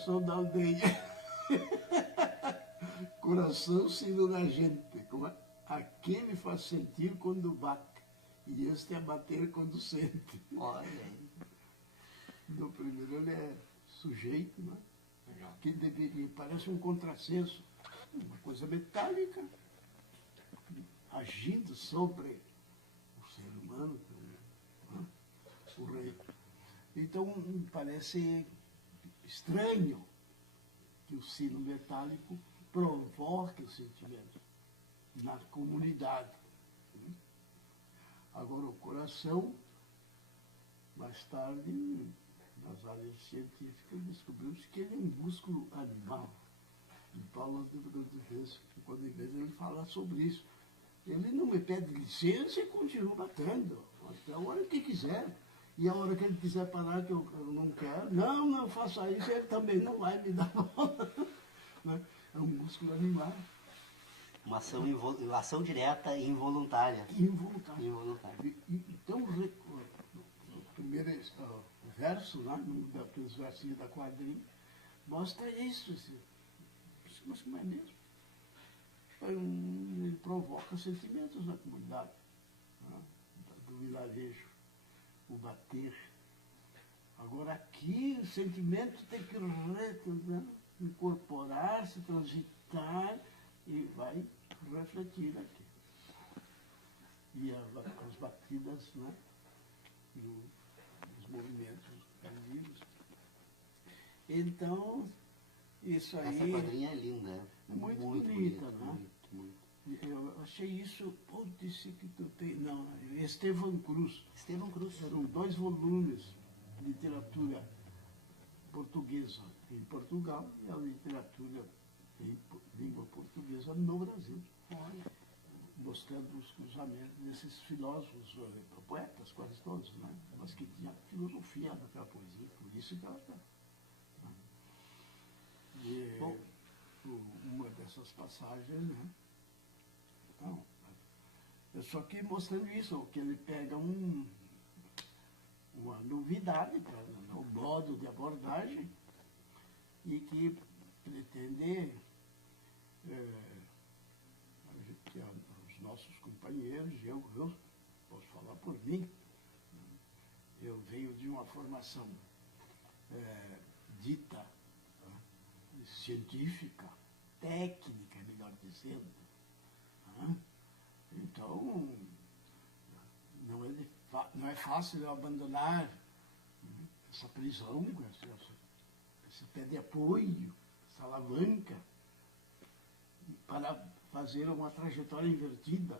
coração da aldeia. Coração, sino da gente. Como é? Aquele faz sentir quando bate, e este é bater quando sente. Olha aí. No primeiro ele é sujeito, né? Que deveria, parece um contrassenso, uma coisa metálica, agindo sobre o ser humano, né? O rei. Então parece estranho que o sino metálico provoque o sentimento na comunidade. Agora o coração, mais tarde, nas áreas científicas, descobriu-se que ele é um músculo animal. E Paulo de vez, quando em vez ele fala sobre isso. Ele não me pede licença e continua batendo, até a hora que quiser. E a hora que ele quiser parar, que eu não quero, não faça isso, ele também não vai me dar bola. É um músculo animal. Uma ação direta e involuntária. Involuntário. Então, o primeiro verso, né, daqueles versinhos da quadrinha, mostra isso. Mas como é mesmo? Ele provoca sentimentos na comunidade, né, do vilarejo, o bater. Agora aqui o sentimento tem que incorporar-se, transitar e vai refletir aqui. E as batidas, né, e os movimentos vivos. Então, isso aí... Essa quadrinha é linda, né? Muito bonita, né? Muito. Eu achei isso, disse que tu tem... Não, Estevão Cruz. Estevão Cruz. Eram 2 volumes de literatura portuguesa em Portugal e a literatura em língua portuguesa no Brasil. Olha. Mostrando os cruzamentos desses filósofos, poetas quase todos, né? Mas que tinha filosofia naquela poesia, por isso que ela está. E bom, uma dessas passagens, né? Então, eu só aqui mostrando isso, que ele pega uma novidade para o modo de abordagem e que pretende os nossos companheiros, eu posso falar por mim, eu venho de uma formação dita científica, técnica, melhor dizendo. Então, não é fácil eu abandonar essa prisão, esse pé de apoio, essa alavanca, para fazer uma trajetória invertida,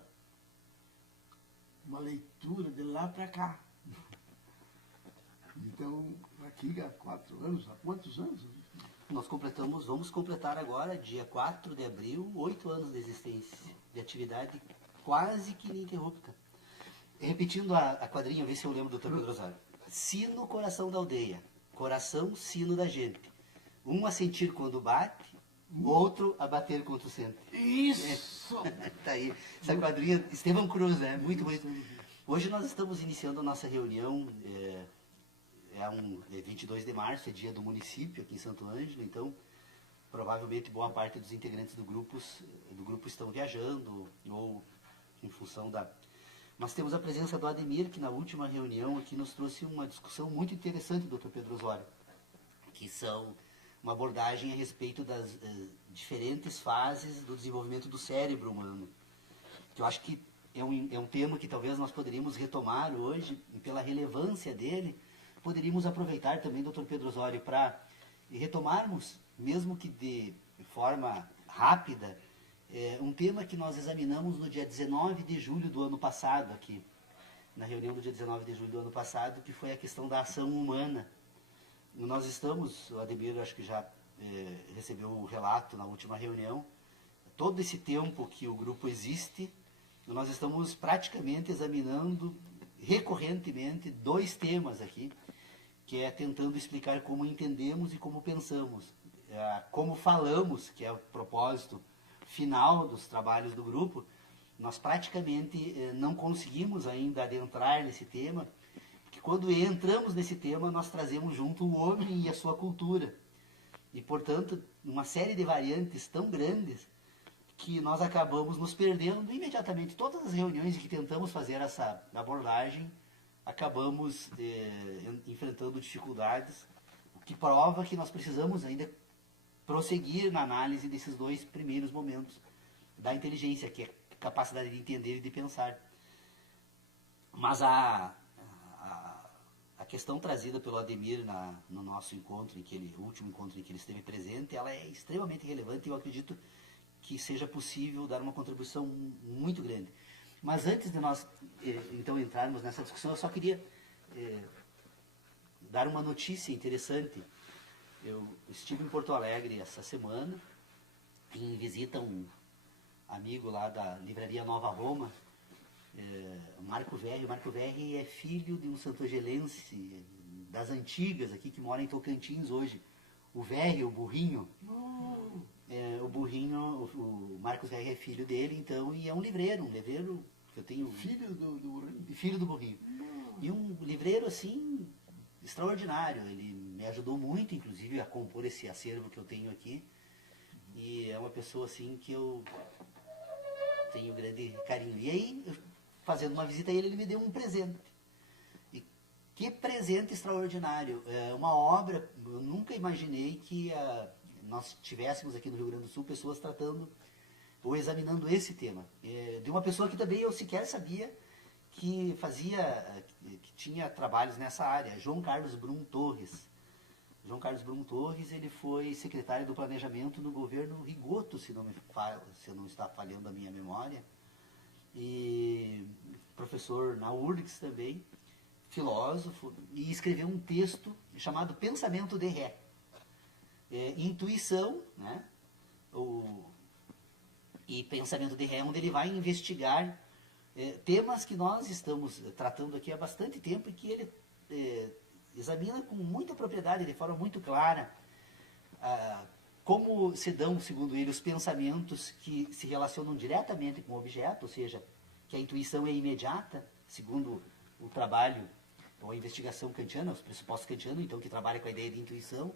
uma leitura de lá para cá. Então, aqui há 4 anos, há quantos anos? Vamos completar agora, dia 4 de abril, 8 anos de existência, de atividade quase que ininterrupta. Repetindo a quadrinha, ver se eu lembro do Dr. Pedro Osório. Sino, coração da aldeia. Coração, sino da gente. Um a sentir quando bate, outro a bater quando sente. Isso! Tá aí. Essa quadrinha, Estevão Cruz, né? Muito bonito. Hoje nós estamos iniciando a nossa reunião, é 22 de março, é dia do município aqui em Santo Ângelo, então provavelmente boa parte dos integrantes do grupo estão viajando ou em função da... Mas temos a presença do Ademir, que na última reunião aqui nos trouxe uma discussão muito interessante, Dr. Pedro Osório, que são uma abordagem a respeito das diferentes fases do desenvolvimento do cérebro humano. Que eu acho que é um tema que talvez nós poderíamos retomar hoje, e pela relevância dele, poderíamos aproveitar também, Dr. Pedro Osório, para retomarmos, mesmo que de forma rápida, um tema que nós examinamos no dia 19 de julho do ano passado, aqui, na reunião do dia 19 de julho do ano passado, que foi a questão da ação humana. Nós estamos, o Ademir acho que já recebeu o relato na última reunião, todo esse tempo que o grupo existe, nós estamos praticamente examinando recorrentemente 2 temas aqui, que é tentando explicar como entendemos e como pensamos, como falamos, que é o propósito final dos trabalhos do grupo. Nós praticamente não conseguimos ainda adentrar nesse tema, porque quando entramos nesse tema nós trazemos junto o homem e a sua cultura. E, portanto, uma série de variantes tão grandes que nós acabamos nos perdendo imediatamente. Todas as reuniões em que tentamos fazer essa abordagem, acabamos enfrentando dificuldades, o que prova que nós precisamos ainda prosseguir na análise desses dois primeiros momentos da inteligência, que é a capacidade de entender e de pensar. Mas a questão trazida pelo Ademir no nosso encontro, o último encontro em que ele esteve presente, ela é extremamente relevante e eu acredito que seja possível dar uma contribuição muito grande. Mas antes de nós, então, entrarmos nessa discussão, eu só queria dar uma notícia interessante. Eu estive em Porto Alegre essa semana, em visita a um amigo lá da Livraria Nova Roma, Marco Verri. Marco Verri é filho de um santogelense das antigas aqui, que mora em Tocantins hoje. O Verri, o Burrinho. O Burrinho, o Marcos Verri é filho dele, então, e é um livreiro que eu tenho... Filho do Burrinho? Filho do Burrinho. E um livreiro, assim, extraordinário. Ele me ajudou muito, inclusive, a compor esse acervo que eu tenho aqui. E é uma pessoa, assim, que eu tenho grande carinho. E aí, fazendo uma visita a ele, ele me deu um presente. E que presente extraordinário. É uma obra, eu nunca imaginei que nós tivéssemos aqui no Rio Grande do Sul pessoas tratando ou examinando esse tema. De uma pessoa que também eu sequer sabia que tinha trabalhos nessa área, João Carlos Brum Torres. João Carlos Brum Torres, ele foi secretário do Planejamento no governo Rigoto, se não está falhando a minha memória, e professor na URGS também, filósofo, e escreveu um texto chamado Pensamento de Ré. Intuição, né? E Pensamento de Ré, onde ele vai investigar temas que nós estamos tratando aqui há bastante tempo e que ele examina com muita propriedade, de forma muito clara, como se dão, segundo ele, os pensamentos que se relacionam diretamente com o objeto, ou seja, que a intuição é imediata, segundo o trabalho ou a investigação kantiana, os pressupostos kantianos, então, que trabalha com a ideia de intuição.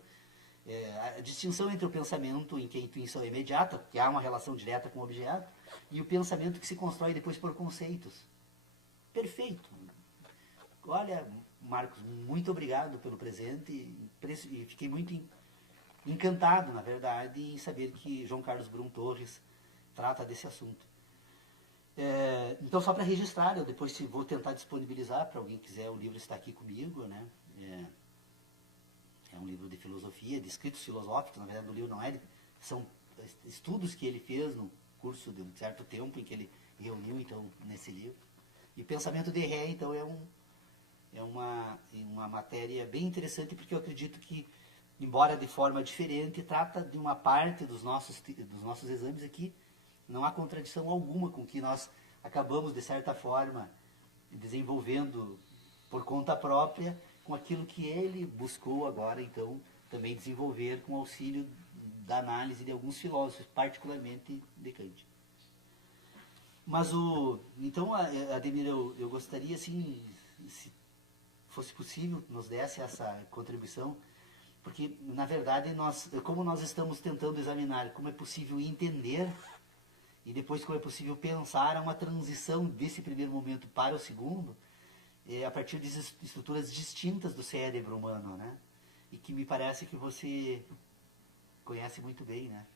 A distinção entre o pensamento em que a intuição é imediata, que há uma relação direta com o objeto, e o pensamento que se constrói depois por conceitos. Perfeito. Olha, Marcos, muito obrigado pelo presente e fiquei muito encantado, na verdade, em saber que João Carlos Brum Torres trata desse assunto. Então, só para registrar, eu depois vou tentar disponibilizar para alguém que quiser, o livro está aqui comigo, né? É um livro de filosofia, de escritos filosóficos, na verdade o livro não são estudos que ele fez no curso de um certo tempo em que ele reuniu, então, nesse livro. E Pensamento de Ré, então, é uma matéria bem interessante, porque eu acredito que, embora de forma diferente, trata de uma parte dos nossos exames aqui, não há contradição alguma com que nós acabamos, de certa forma, desenvolvendo por conta própria, com aquilo que ele buscou agora, então, também desenvolver com auxílio da análise de alguns filósofos, particularmente de Kant. Mas então, Ademir, eu gostaria, assim, se fosse possível, nos desse essa contribuição, porque, na verdade, como nós estamos tentando examinar como é possível entender e depois como é possível pensar uma transição desse primeiro momento para o segundo, a partir de estruturas distintas do cérebro humano, né? E que me parece que você conhece muito bem, né?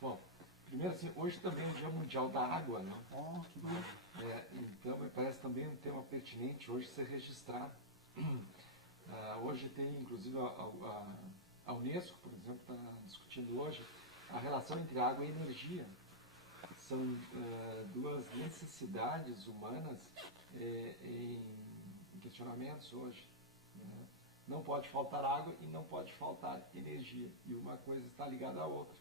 Bom, primeiro assim, hoje também é o Dia Mundial da Água, né? Oh, que bom. Então, me parece também um tema pertinente hoje ser registrado. Hoje tem, inclusive, a Unesco, por exemplo, está discutindo hoje a relação entre água e energia. São duas necessidades humanas em questionamentos hoje. Né? Não pode faltar água e não pode faltar energia. E uma coisa está ligada à outra.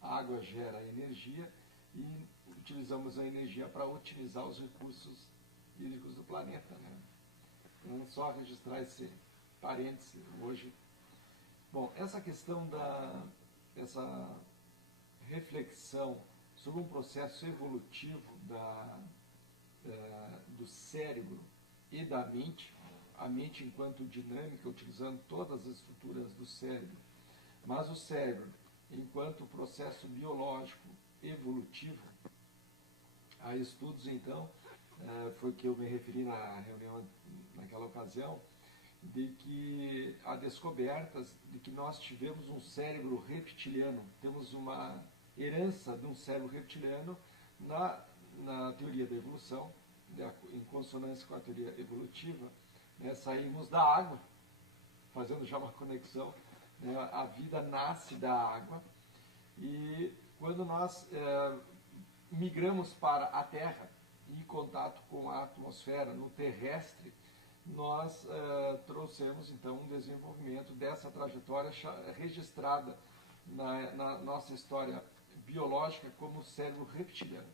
A água gera energia e utilizamos a energia para otimizar os recursos hídricos do planeta. Né? Então, só registrar esse parêntese hoje. Bom, essa questão essa reflexão sobre um processo evolutivo do cérebro e da mente, a mente enquanto dinâmica, utilizando todas as estruturas do cérebro, Mas o cérebro, enquanto processo biológico evolutivo, há estudos, então, foi que eu me referi na reunião naquela ocasião, de que há descobertas de que nós tivemos um cérebro reptiliano, temos uma herança de um cérebro reptiliano na teoria da evolução, em consonância com a teoria evolutiva, né, saímos da água, fazendo já uma conexão, né, a vida nasce da água, e quando nós migramos para a Terra, em contato com a atmosfera, no terrestre, nós trouxemos então um desenvolvimento dessa trajetória registrada na nossa história biológica como cérebro reptiliano.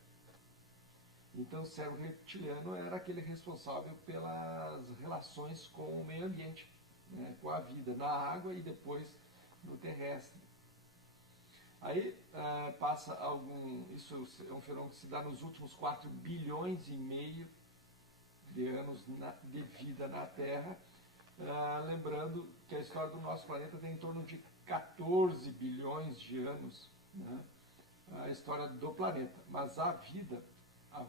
Então o cérebro reptiliano era aquele responsável pelas relações com o meio ambiente, né, com a vida na água e depois no terrestre. Aí passa isso é um fenômeno que se dá nos últimos 4 bilhões e meio de anos de vida na Terra, lembrando que a história do nosso planeta tem em torno de 14 bilhões de anos, né, a história do planeta, mas a vida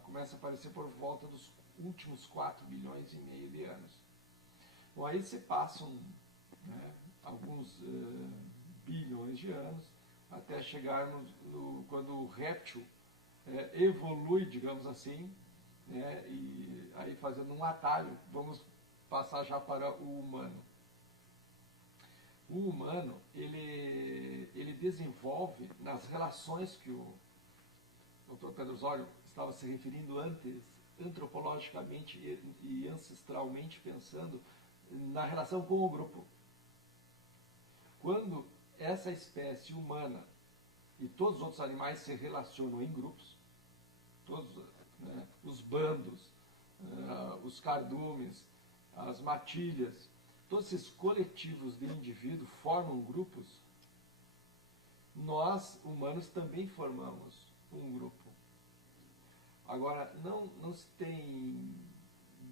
começa a aparecer por volta dos últimos 4 bilhões e meio de anos. Bom, aí se passam, né, alguns bilhões de anos, até chegarmos quando o réptil evolui, digamos assim, né, e aí fazendo um atalho, vamos passar já para o humano. O humano, ele desenvolve nas relações que o Dr. Pedro Osório estava se referindo antes, antropologicamente e ancestralmente pensando, na relação com o grupo. Quando essa espécie humana e todos os outros animais se relacionam em grupos, todos, né, os bandos, os cardumes, as matilhas, todos esses coletivos de indivíduos formam grupos, nós, humanos, também formamos um grupo. Agora, não se tem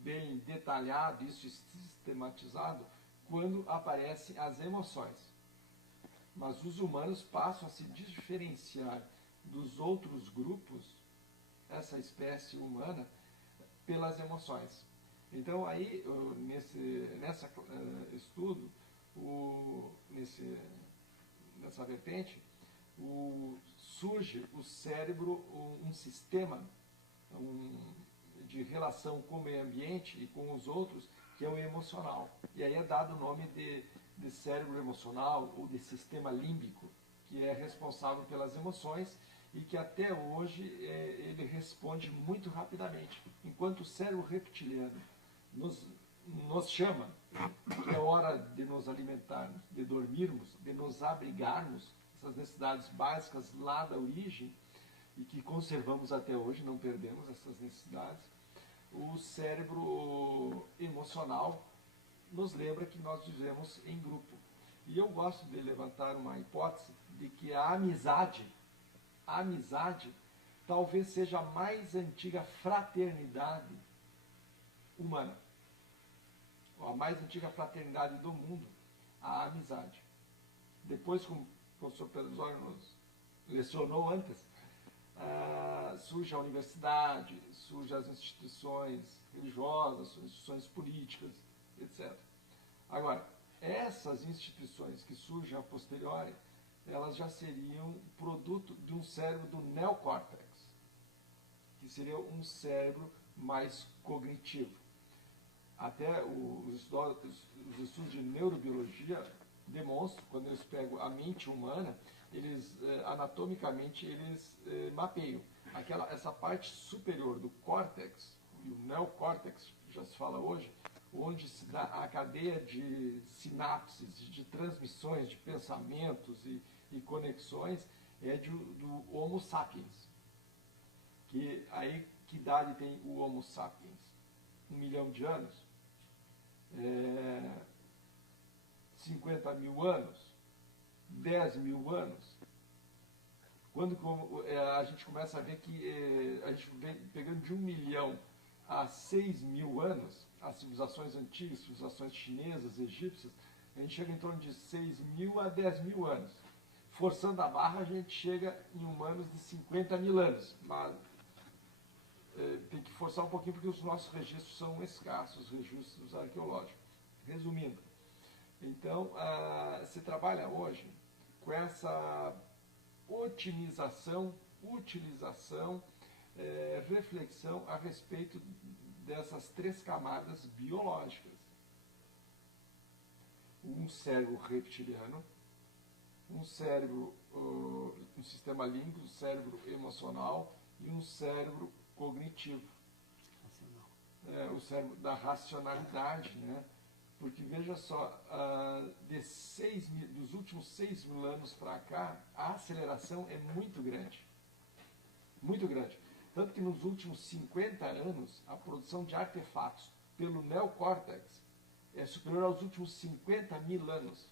bem detalhado isso, sistematizado, quando aparecem as emoções. Mas os humanos passam a se diferenciar dos outros grupos, essa espécie humana, pelas emoções. Então, aí, nesse estudo, nessa vertente, surge o cérebro, um sistema de relação com o meio ambiente e com os outros, que é o emocional. E aí é dado o nome de cérebro emocional ou de sistema límbico, que é responsável pelas emoções e que até hoje ele responde muito rapidamente. Enquanto o cérebro reptiliano nos chama, que é hora de nos alimentarmos, de dormirmos, de nos abrigarmos, essas necessidades básicas lá da origem, e que conservamos até hoje, não perdemos essas necessidades, o cérebro emocional nos lembra que nós vivemos em grupo. E eu gosto de levantar uma hipótese de que a amizade talvez seja a mais antiga fraternidade humana, a mais antiga fraternidade do mundo, a amizade. Depois, como o professor Pedro Osório nos lecionou antes, surge a universidade, surgem as instituições religiosas, as instituições políticas, etc. Agora, essas instituições que surgem a posteriori, elas já seriam produto de um cérebro do neocórtex, que seria um cérebro mais cognitivo. Até os estudos de neurobiologia demonstram, quando eles pegam a mente humana, eles anatomicamente mapeiam essa parte superior do córtex, e o neocórtex, já se fala hoje, onde se dá a cadeia de sinapses, de transmissões, de pensamentos e conexões, é do Homo sapiens. Que idade tem o Homo sapiens? 1 milhão de anos? 50 mil anos? 10 mil anos? Quando a gente começa a ver que a gente vem pegando de 1 milhão a 6 mil anos, as civilizações antigas, civilizações chinesas, egípcias, a gente chega em torno de 6.000 a 10.000 anos. Forçando a barra, a gente chega em humanos de 50.000 anos. Mas tem que forçar um pouquinho porque os nossos registros são escassos, registros arqueológicos. Resumindo, então, se trabalha hoje com essa utilização, reflexão a respeito dessas 3 camadas biológicas. Um cérebro reptiliano, um cérebro, um sistema límbico, um cérebro emocional e um cérebro cognitivo. O cérebro da racionalidade, né? Porque veja só, dos últimos 6.000 anos para cá, a aceleração é muito grande. Muito grande. Tanto que nos últimos 50 anos, a produção de artefatos pelo neocórtex é superior aos últimos 50.000 anos.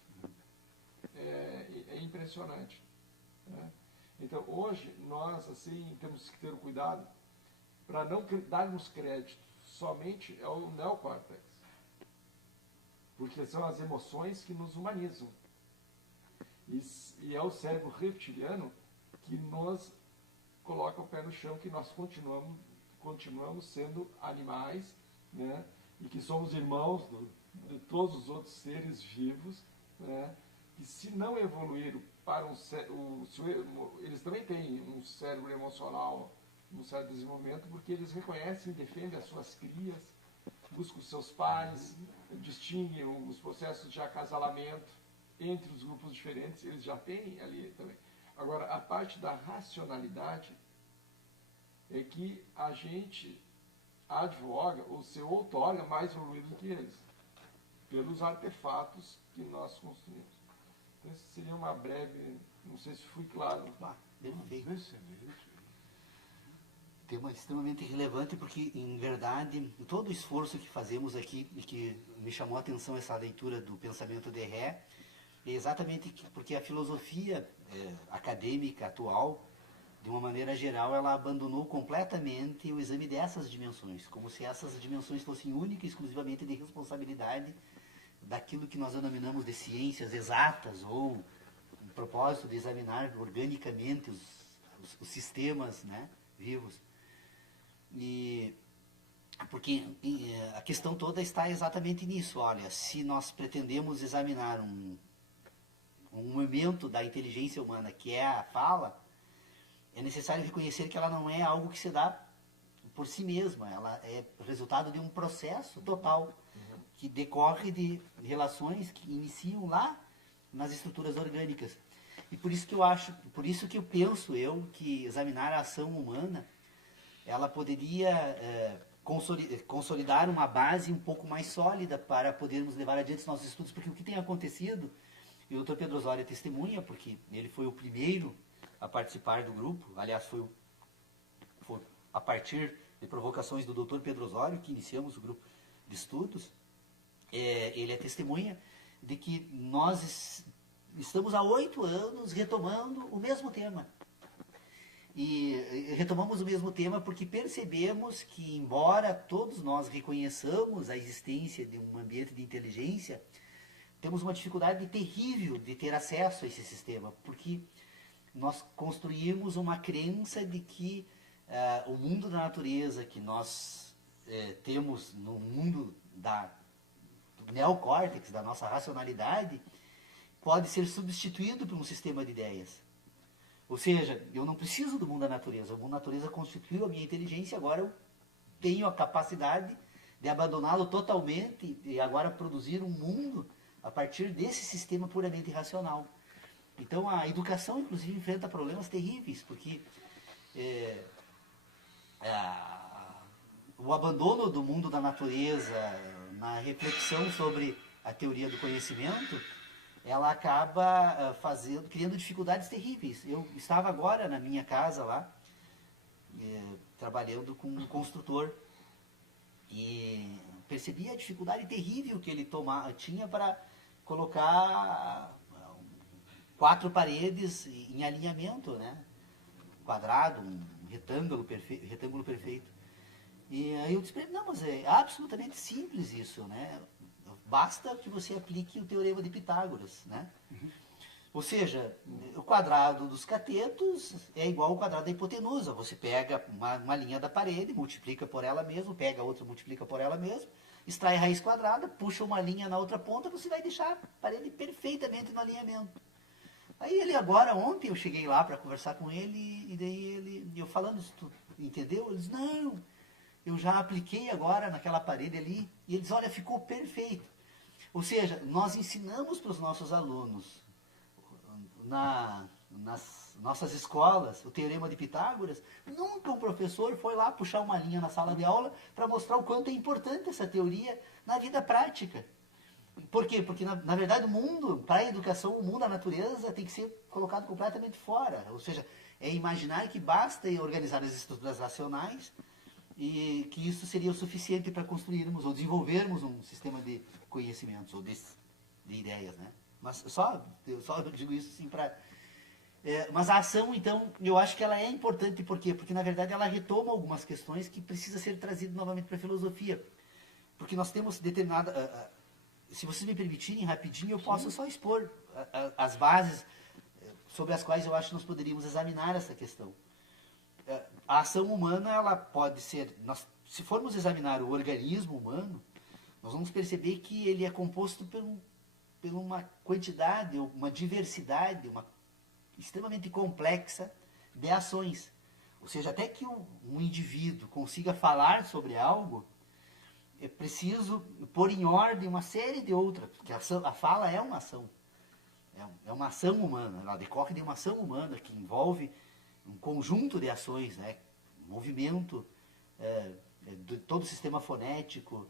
É impressionante. Né? Então, hoje, nós assim, temos que ter cuidado para não darmos crédito somente ao neocórtex. Porque são as emoções que nos humanizam. E é o cérebro reptiliano que nos coloca o pé no chão, que nós continuamos sendo animais, né? E que somos irmãos de todos os outros seres vivos, né? E se não evoluíram para eles também têm um cérebro emocional, um certo desenvolvimento, porque eles reconhecem e defendem as suas crias, buscam os seus pais, distinguem os processos de acasalamento entre os grupos diferentes, eles já têm ali também. Agora, a parte da racionalidade é que a gente advoga, ou se outorga mais evoluído do que eles, pelos artefatos que nós construímos. Então, isso seria uma breve, não sei se fui claro. Perfeito. Excelente. Tema extremamente relevante, porque, em verdade, todo o esforço que fazemos aqui, e que me chamou a atenção essa leitura do pensamento de Ré, é exatamente porque a filosofia acadêmica atual, de uma maneira geral, ela abandonou completamente o exame dessas dimensões, como se essas dimensões fossem única e exclusivamente de responsabilidade daquilo que nós denominamos de ciências exatas, ou o propósito de examinar organicamente os sistemas, né, vivos. E porque a questão toda está exatamente nisso. Olha, se nós pretendemos examinar um momento da inteligência humana, que é a fala, é necessário reconhecer que ela não é algo que se dá por si mesma, ela é resultado de um processo total, que decorre de relações que iniciam lá nas estruturas orgânicas. E por isso que eu penso que examinar a ação humana, ela poderia consolidar uma base um pouco mais sólida para podermos levar adiante os nossos estudos, porque o que tem acontecido, e o Dr. Pedro Osório é testemunha, porque ele foi o primeiro a participar do grupo, aliás, foi a partir de provocações do Dr. Pedro Osório que iniciamos o grupo de estudos. Ele é testemunha de que nós estamos há 8 anos retomando o mesmo tema. E retomamos o mesmo tema porque percebemos que, embora todos nós reconheçamos a existência de um ambiente de inteligência, temos uma dificuldade terrível de ter acesso a esse sistema, porque nós construímos uma crença de que o mundo da natureza que nós temos no mundo do neocórtex, da nossa racionalidade, pode ser substituído por um sistema de ideias. Ou seja, eu não preciso do mundo da natureza. O mundo da natureza constituiu a minha inteligência, agora eu tenho a capacidade de abandoná-lo totalmente e agora produzir um mundo a partir desse sistema puramente racional. Então a educação, inclusive, enfrenta problemas terríveis, porque o abandono do mundo da natureza na reflexão sobre a teoria do conhecimento, ela acaba criando dificuldades terríveis. Eu estava agora na minha casa lá, trabalhando com um construtor, e percebi a dificuldade terrível que ele tinha para colocar 4 paredes em alinhamento, né? Quadrado, um retângulo perfeito. E aí eu disse para ele, não, mas é absolutamente simples isso, né? basta que você aplique o teorema de Pitágoras, né? Ou seja, o quadrado dos catetos é igual ao quadrado da hipotenusa. Você pega uma linha da parede, multiplica por ela mesma, pega outra, multiplica por ela mesma, extrai a raiz quadrada, puxa uma linha na outra ponta, você vai deixar a parede perfeitamente no alinhamento. Aí ele agora, ontem eu cheguei lá para conversar com ele, e daí eu falando isso, tu entendeu? Ele disse, não, eu já apliquei agora naquela parede ali, e eles, olha, ficou perfeito. Ou seja, nós ensinamos para os nossos alunos, nas nossas escolas, o teorema de Pitágoras, nunca um professor foi lá puxar uma linha na sala de aula para mostrar o quanto é importante essa teoria na vida prática. Por quê? Porque, na verdade, o mundo, para a educação, o mundo, a natureza, tem que ser colocado completamente fora. Ou seja, é imaginar que basta organizar as estruturas racionais e que isso seria o suficiente para construirmos ou desenvolvermos um sistema de conhecimentos ou de ideias, né? Mas eu só digo isso assim para... mas a ação, então, eu acho que ela é importante. Por quê? Porque, na verdade, ela retoma algumas questões que precisa ser trazido novamente para a filosofia. Porque nós temos determinada... se vocês me permitirem, rapidinho, eu posso só expor as bases sobre as quais eu acho que nós poderíamos examinar essa questão. A ação humana, ela pode ser... se formos examinar o organismo humano, nós vamos perceber que ele é composto por uma quantidade, uma diversidade, extremamente complexa de ações. Ou seja, até que um indivíduo consiga falar sobre algo, é preciso pôr em ordem uma série de outras, porque a fala é uma ação. É uma ação humana, ela decorre de uma ação humana que envolve um conjunto de ações, né? Movimento de todo o sistema fonético,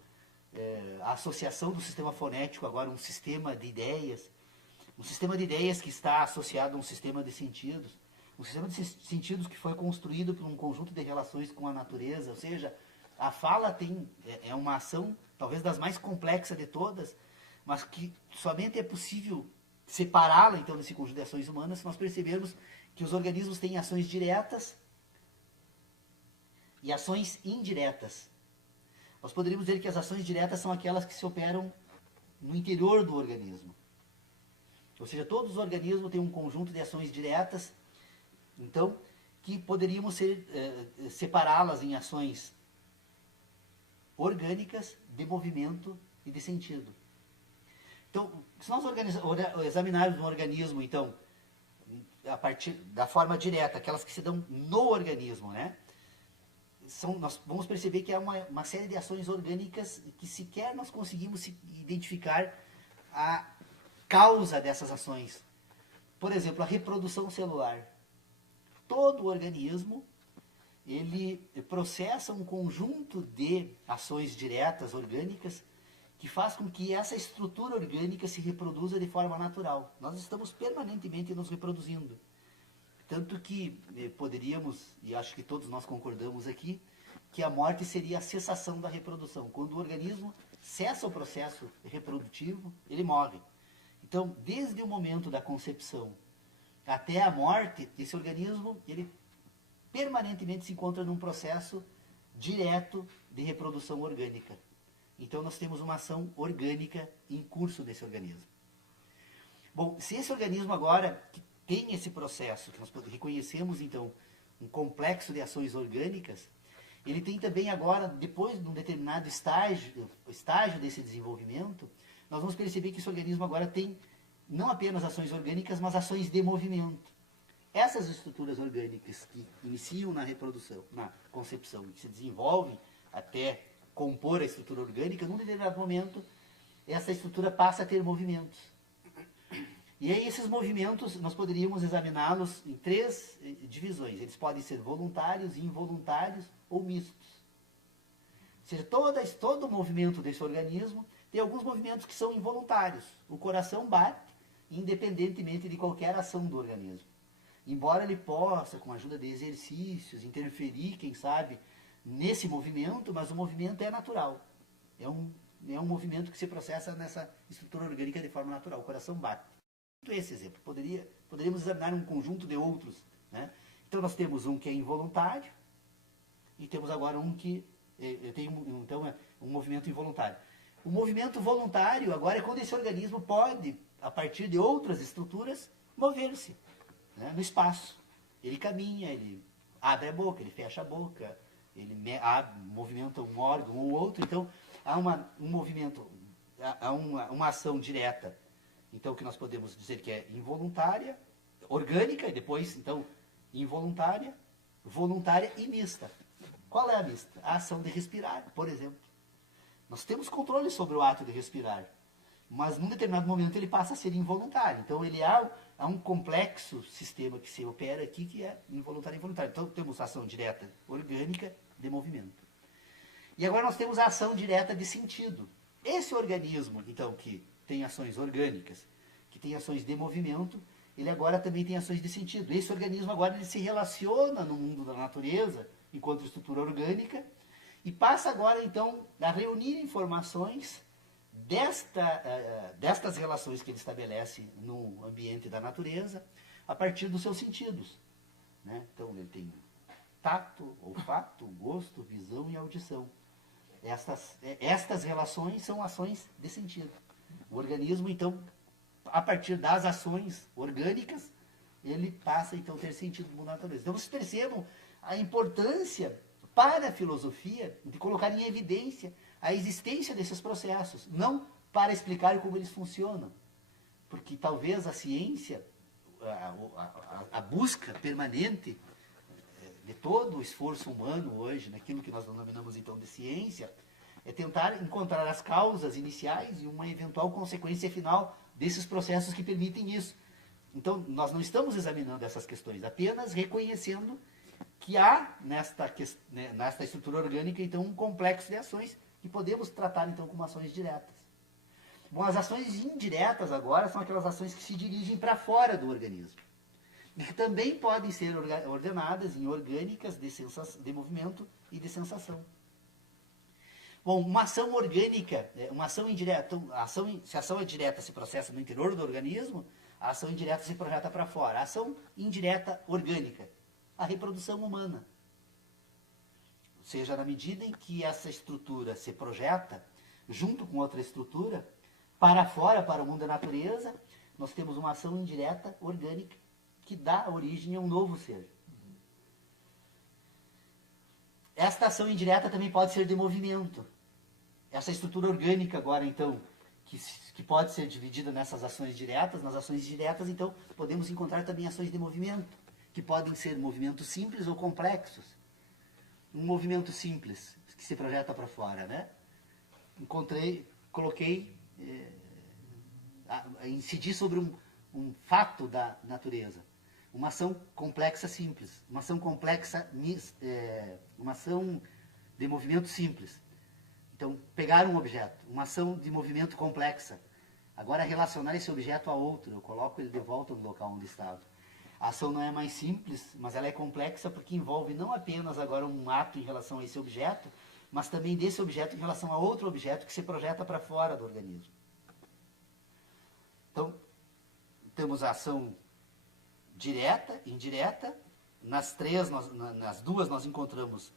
a associação do sistema fonético agora a um sistema de ideias, que está associado a um sistema de sentidos, um sistema de sentidos que foi construído por um conjunto de relações com a natureza. Ou seja, a fala é uma ação, talvez das mais complexas de todas, mas que somente é possível separá-la, então, desse conjunto de ações humanas, se nós percebermos que os organismos têm ações diretas e ações indiretas. Nós poderíamos dizer que as ações diretas são aquelas que se operam no interior do organismo. Ou seja, todos os organismos têm um conjunto de ações diretas, então, que poderíamos separá-las em ações orgânicas, de movimento e de sentido. Então, se nós examinarmos um organismo, então, a partir da forma direta, aquelas que se dão no organismo, né? Nós vamos perceber que há uma série de ações orgânicas que sequer nós conseguimos identificar a causa dessas ações. Por exemplo, a reprodução celular. Todo organismo, ele processa um conjunto de ações diretas, orgânicas, que faz com que essa estrutura orgânica se reproduza de forma natural. Nós estamos permanentemente nos reproduzindo. Tanto que poderíamos, e acho que todos nós concordamos aqui, que a morte seria a cessação da reprodução. Quando o organismo cessa o processo reprodutivo, ele morre. Então, desde o momento da concepção até a morte, esse organismo, ele permanentemente se encontra num processo direto de reprodução orgânica. Então, nós temos uma ação orgânica em curso desse organismo. Bom, se esse organismo agora tem esse processo, que nós reconhecemos, então, um complexo de ações orgânicas, ele tem também agora, depois de um determinado estágio desse desenvolvimento, nós vamos perceber que esse organismo agora tem não apenas ações orgânicas, mas ações de movimento. Essas estruturas orgânicas que iniciam na reprodução, na concepção, que se desenvolvem até compor a estrutura orgânica, num determinado momento, essa estrutura passa a ter movimentos. E aí esses movimentos, nós poderíamos examiná-los em 3 divisões. Eles podem ser voluntários, involuntários ou mistos. Ou seja, todo o movimento desse organismo tem alguns movimentos que são involuntários. O coração bate independentemente de qualquer ação do organismo. Embora ele possa, com a ajuda de exercícios, interferir, quem sabe, nesse movimento, mas o movimento é natural. É um movimento que se processa nessa estrutura orgânica de forma natural. O coração bate. Esse exemplo. Poderíamos examinar um conjunto de outros, né? Então nós temos um que é involuntário e temos agora um que tem um movimento involuntário. O movimento voluntário agora é quando esse organismo pode, a partir de outras estruturas, mover-se, né, no espaço. Ele caminha, ele abre a boca, ele fecha a boca, ele movimenta um órgão ou outro. Então, há um movimento, há uma ação direta, então, que nós podemos dizer que é involuntária, orgânica, e depois, então, involuntária, voluntária e mista. Qual é a mista? A ação de respirar, por exemplo. Nós temos controle sobre o ato de respirar, mas num determinado momento ele passa a ser involuntário. Então, ele há um complexo sistema que se opera aqui, que é involuntário e involuntário. Então, temos a ação direta orgânica de movimento. E agora nós temos a ação direta de sentido. Esse organismo, então, que tem ações orgânicas, que tem ações de movimento, ele agora também tem ações de sentido. Esse organismo agora ele se relaciona no mundo da natureza, enquanto estrutura orgânica, e passa agora, então, a reunir informações destas relações que ele estabelece no ambiente da natureza, a partir dos seus sentidos, né? Então, ele tem tato, olfato, gosto, visão e audição. Estas relações são ações de sentido. O organismo, então, a partir das ações orgânicas, ele passa, então, a ter sentido no mundo da natureza. Então, vocês percebam a importância para a filosofia de colocar em evidência a existência desses processos, não para explicar como eles funcionam. Porque talvez a ciência, a busca permanente de todo o esforço humano hoje, naquilo que nós denominamos então de ciência, é tentar encontrar as causas iniciais e uma eventual consequência final desses processos que permitem isso. Então, nós não estamos examinando essas questões, apenas reconhecendo que há nesta estrutura orgânica, então, um complexo de ações que podemos tratar, então, como ações diretas. Bom, as ações indiretas agora são aquelas ações que se dirigem para fora do organismo, e que também podem ser ordenadas em orgânicas de movimento e de sensação. Bom, uma ação orgânica, uma ação indireta, se a ação direta se processa no interior do organismo, a ação indireta se projeta para fora. A ação indireta orgânica, a reprodução humana. Ou seja, na medida em que essa estrutura se projeta junto com outra estrutura, para fora, para o mundo da natureza, nós temos uma ação indireta orgânica que dá origem a um novo ser. Esta ação indireta também pode ser de movimento. Essa estrutura orgânica agora, então, que pode ser dividida nessas ações diretas, nas ações diretas, então, podemos encontrar também ações de movimento, que podem ser movimentos simples ou complexos. Um movimento simples, que se projeta para fora, né? Incidi sobre um fato da natureza. Uma ação complexa simples. Uma ação complexa, uma ação de movimento simples. Então, pegar um objeto, uma ação de movimento complexa. Agora, relacionar esse objeto a outro. Eu coloco ele de volta no local onde estava. A ação não é mais simples, mas ela é complexa porque envolve não apenas agora um ato em relação a esse objeto, mas também desse objeto em relação a outro objeto que se projeta para fora do organismo. Então, temos a ação direta, indireta. Nas duas nós encontramos,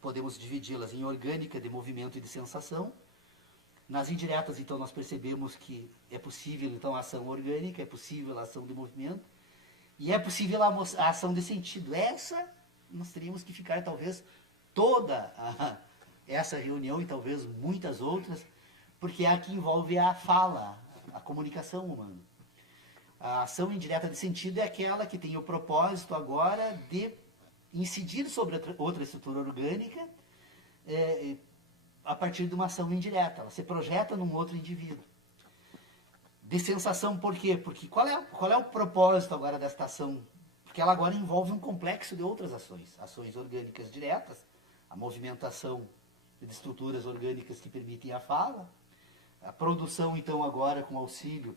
podemos dividi-las em orgânica, de movimento e de sensação. Nas indiretas, então, nós percebemos que é possível, então, a ação orgânica, é possível a ação de movimento, e é possível a ação de sentido. Essa, nós teríamos que ficar, talvez, toda essa reunião, e talvez muitas outras, porque é a que envolve a fala, a comunicação humana. A ação indireta de sentido é aquela que tem o propósito agora de incidir sobre outra estrutura orgânica a partir de uma ação indireta. Ela se projeta num outro indivíduo. De sensação, por quê? Porque qual é o propósito agora desta ação? Porque ela agora envolve um complexo de outras ações. Ações orgânicas diretas, a movimentação de estruturas orgânicas que permitem a fala, a produção, então, agora com auxílio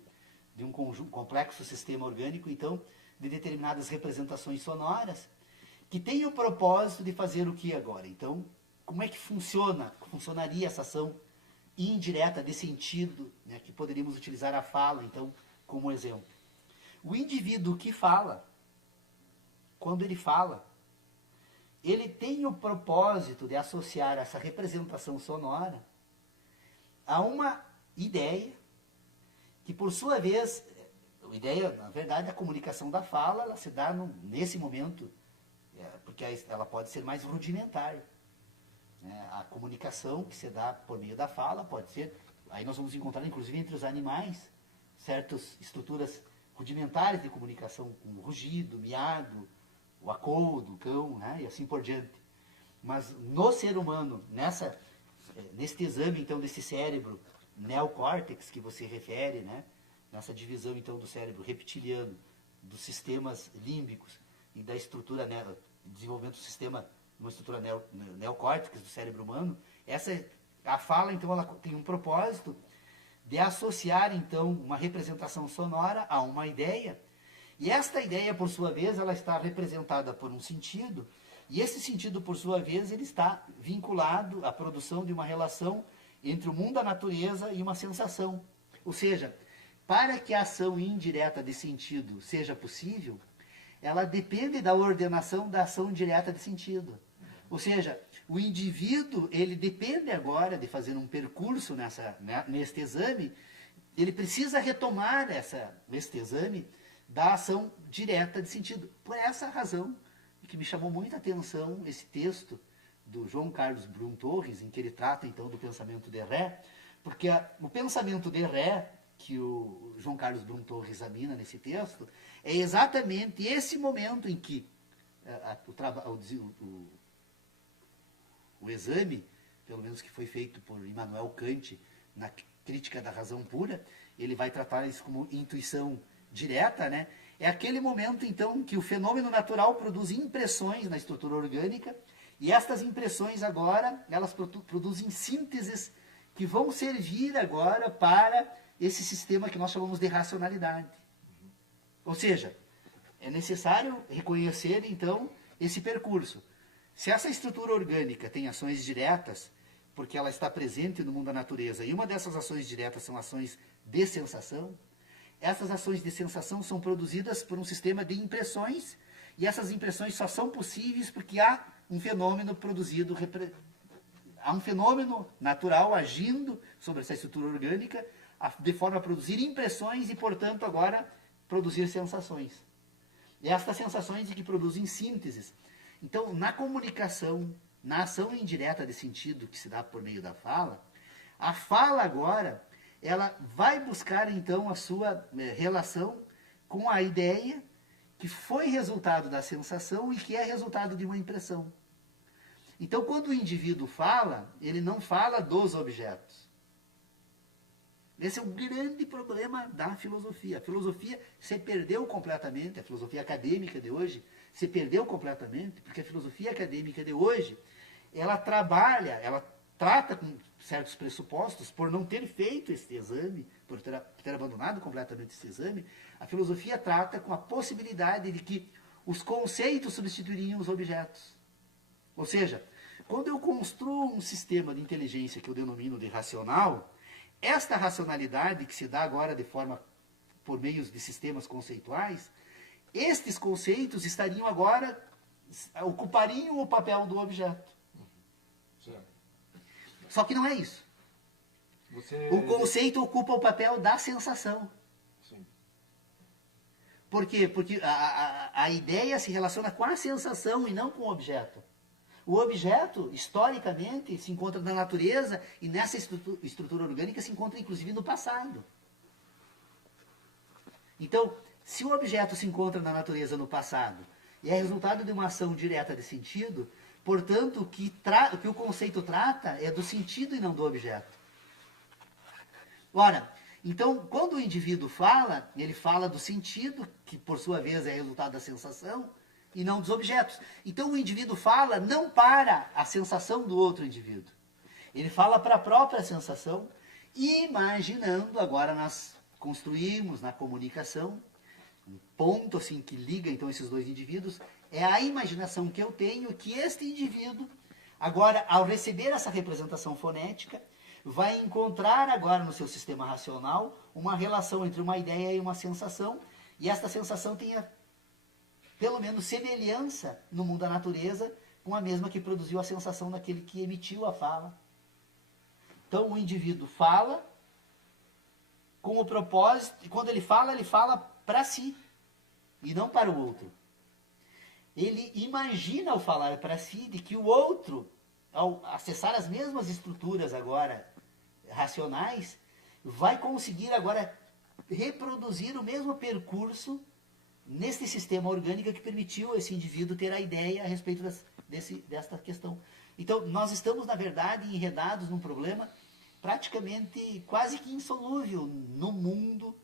de um complexo sistema orgânico, então, de determinadas representações sonoras, que tem o propósito de fazer o que agora? Então, como é que funcionaria essa ação indireta de sentido, né, que poderíamos utilizar a fala, então, como exemplo? O indivíduo que fala, quando ele fala, ele tem o propósito de associar essa representação sonora a uma ideia que, por sua vez, a ideia, na verdade, a comunicação da fala, ela se dá nesse momento, porque ela pode ser mais rudimentar. Né? A comunicação que se dá por meio da fala pode ser, aí nós vamos encontrar, inclusive, entre os animais, certas estruturas rudimentares de comunicação, como o rugido, o miado, o acoudo, o cão, né? E assim por diante. Mas no ser humano, neste exame, então, desse cérebro neocórtex que você refere, né? Nessa divisão, então, do cérebro reptiliano, dos sistemas límbicos e da estrutura, desenvolvimento do sistema, uma estrutura neocórtex do cérebro humano, a fala, então, ela tem um propósito de associar, então, uma representação sonora a uma ideia. E esta ideia, por sua vez, ela está representada por um sentido, e esse sentido, por sua vez, ele está vinculado à produção de uma relação entre o mundo da natureza e uma sensação. Ou seja, para que a ação indireta de sentido seja possível, ela depende da ordenação da ação direta de sentido. Ou seja, o indivíduo, ele depende agora de fazer um percurso neste exame, ele precisa retomar este exame da ação direta de sentido. Por essa razão, que me chamou muita atenção esse texto do João Carlos Brum Torres, em que ele trata então do pensamento de Ré, porque o pensamento de Ré, que o João Carlos Brum Torres examina nesse texto, é exatamente esse momento em que o exame, pelo menos que foi feito por Immanuel Kant na Crítica da Razão Pura, ele vai tratar isso como intuição direta, né? É aquele momento, então, que o fenômeno natural produz impressões na estrutura orgânica, e estas impressões agora, elas produzem sínteses que vão servir agora para esse sistema que nós chamamos de racionalidade. Ou seja, é necessário reconhecer, então, esse percurso. Se essa estrutura orgânica tem ações diretas, porque ela está presente no mundo da natureza, e uma dessas ações diretas são ações de sensação, essas ações de sensação são produzidas por um sistema de impressões, e essas impressões só são possíveis porque há um fenômeno produzido, há um fenômeno natural agindo sobre essa estrutura orgânica, de forma a produzir impressões e, portanto, agora produzir sensações. E estas sensações que produzem sínteses. Então, na comunicação, na ação indireta de sentido que se dá por meio da fala, a fala agora, ela vai buscar então a sua relação com a ideia que foi resultado da sensação e que é resultado de uma impressão. Então, quando o indivíduo fala, ele não fala dos objetos. Esse é o grande problema da filosofia. A filosofia se perdeu completamente, a filosofia acadêmica de hoje se perdeu completamente, porque a filosofia acadêmica de hoje, ela trata com certos pressupostos, por não ter feito este exame, por ter abandonado completamente este exame, a filosofia trata com a possibilidade de que os conceitos substituiriam os objetos. Ou seja, quando eu construo um sistema de inteligência que eu denomino de racional, esta racionalidade que se dá agora de forma por meio de sistemas conceituais, estes conceitos estariam agora, ocupariam o papel do objeto. Certo. Só que não é isso. O conceito ocupa o papel da sensação. Sim. Por quê? Porque a ideia se relaciona com a sensação e não com o objeto. O objeto, historicamente, se encontra na natureza e nessa estrutura orgânica se encontra, inclusive, no passado. Então, se o objeto se encontra na natureza no passado e é resultado de uma ação direta de sentido, portanto, o que o conceito trata é do sentido e não do objeto. Ora, então, quando o indivíduo fala, ele fala do sentido, que por sua vez é resultado da sensação, e não dos objetos. Então o indivíduo fala não para a sensação do outro indivíduo. Ele fala para a própria sensação, imaginando, agora nós construímos na comunicação, um ponto assim que liga então esses dois indivíduos, é a imaginação que eu tenho que este indivíduo, agora ao receber essa representação fonética, vai encontrar agora no seu sistema racional uma relação entre uma ideia e uma sensação, e esta sensação tenha pelo menos semelhança no mundo da natureza com a mesma que produziu a sensação daquele que emitiu a fala. Então o indivíduo fala com o propósito, e quando ele fala para si e não para o outro. Ele imagina ao falar para si de que o outro, ao acessar as mesmas estruturas agora racionais, vai conseguir agora reproduzir o mesmo percurso nesse sistema orgânico que permitiu esse indivíduo ter a ideia a respeito desta questão. Então, nós estamos, na verdade, enredados num problema praticamente quase que insolúvel no mundo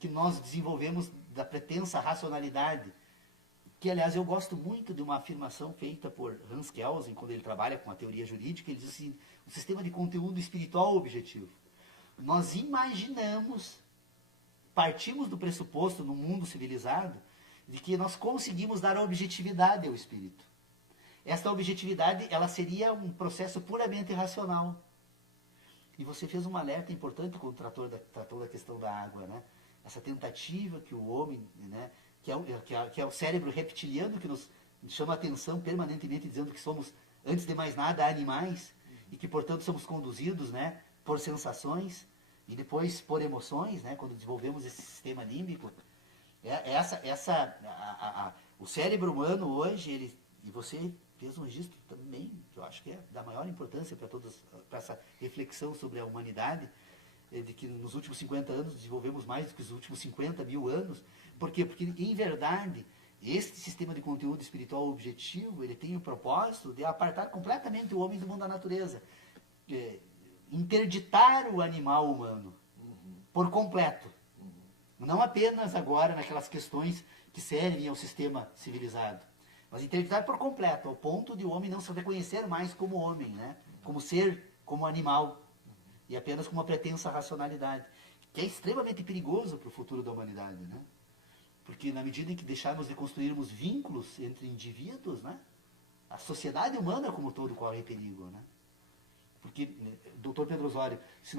que nós desenvolvemos da pretensa racionalidade. Que, aliás, eu gosto muito de uma afirmação feita por Hans Kelsen, quando ele trabalha com a teoria jurídica. Ele diz assim: o sistema de conteúdo espiritual objetivo. Nós imaginamos, partimos do pressuposto no mundo civilizado, de que nós conseguimos dar objetividade ao espírito. Esta objetividade, ela seria um processo puramente racional. E você fez um alerta importante quando tratou da questão da água, né? Essa tentativa que o homem, né, que é o cérebro reptiliano que nos chama a atenção permanentemente, dizendo que somos, antes de mais nada, animais, e que, portanto, somos conduzidos, né, por sensações e depois por emoções, né, quando desenvolvemos esse sistema límbico. O cérebro humano hoje, e você fez um registro também, que eu acho que é da maior importância para essa reflexão sobre a humanidade, de que nos últimos 50 anos desenvolvemos mais do que os últimos 50 mil anos. Por quê? Porque, em verdade, este sistema de conteúdo espiritual objetivo, ele tem o propósito de apartar completamente o homem do mundo da natureza. Interditar o animal humano por completo. Não apenas agora naquelas questões que servem ao sistema civilizado, mas interditar por completo, ao ponto de o homem não se reconhecer mais como homem, né? Como ser, como animal, e apenas com uma pretensa racionalidade, que é extremamente perigoso para o futuro da humanidade, né? Porque na medida em que deixarmos de construirmos vínculos entre indivíduos, né, a sociedade humana como todo corre perigo, né? Porque, doutor Pedro Osório, se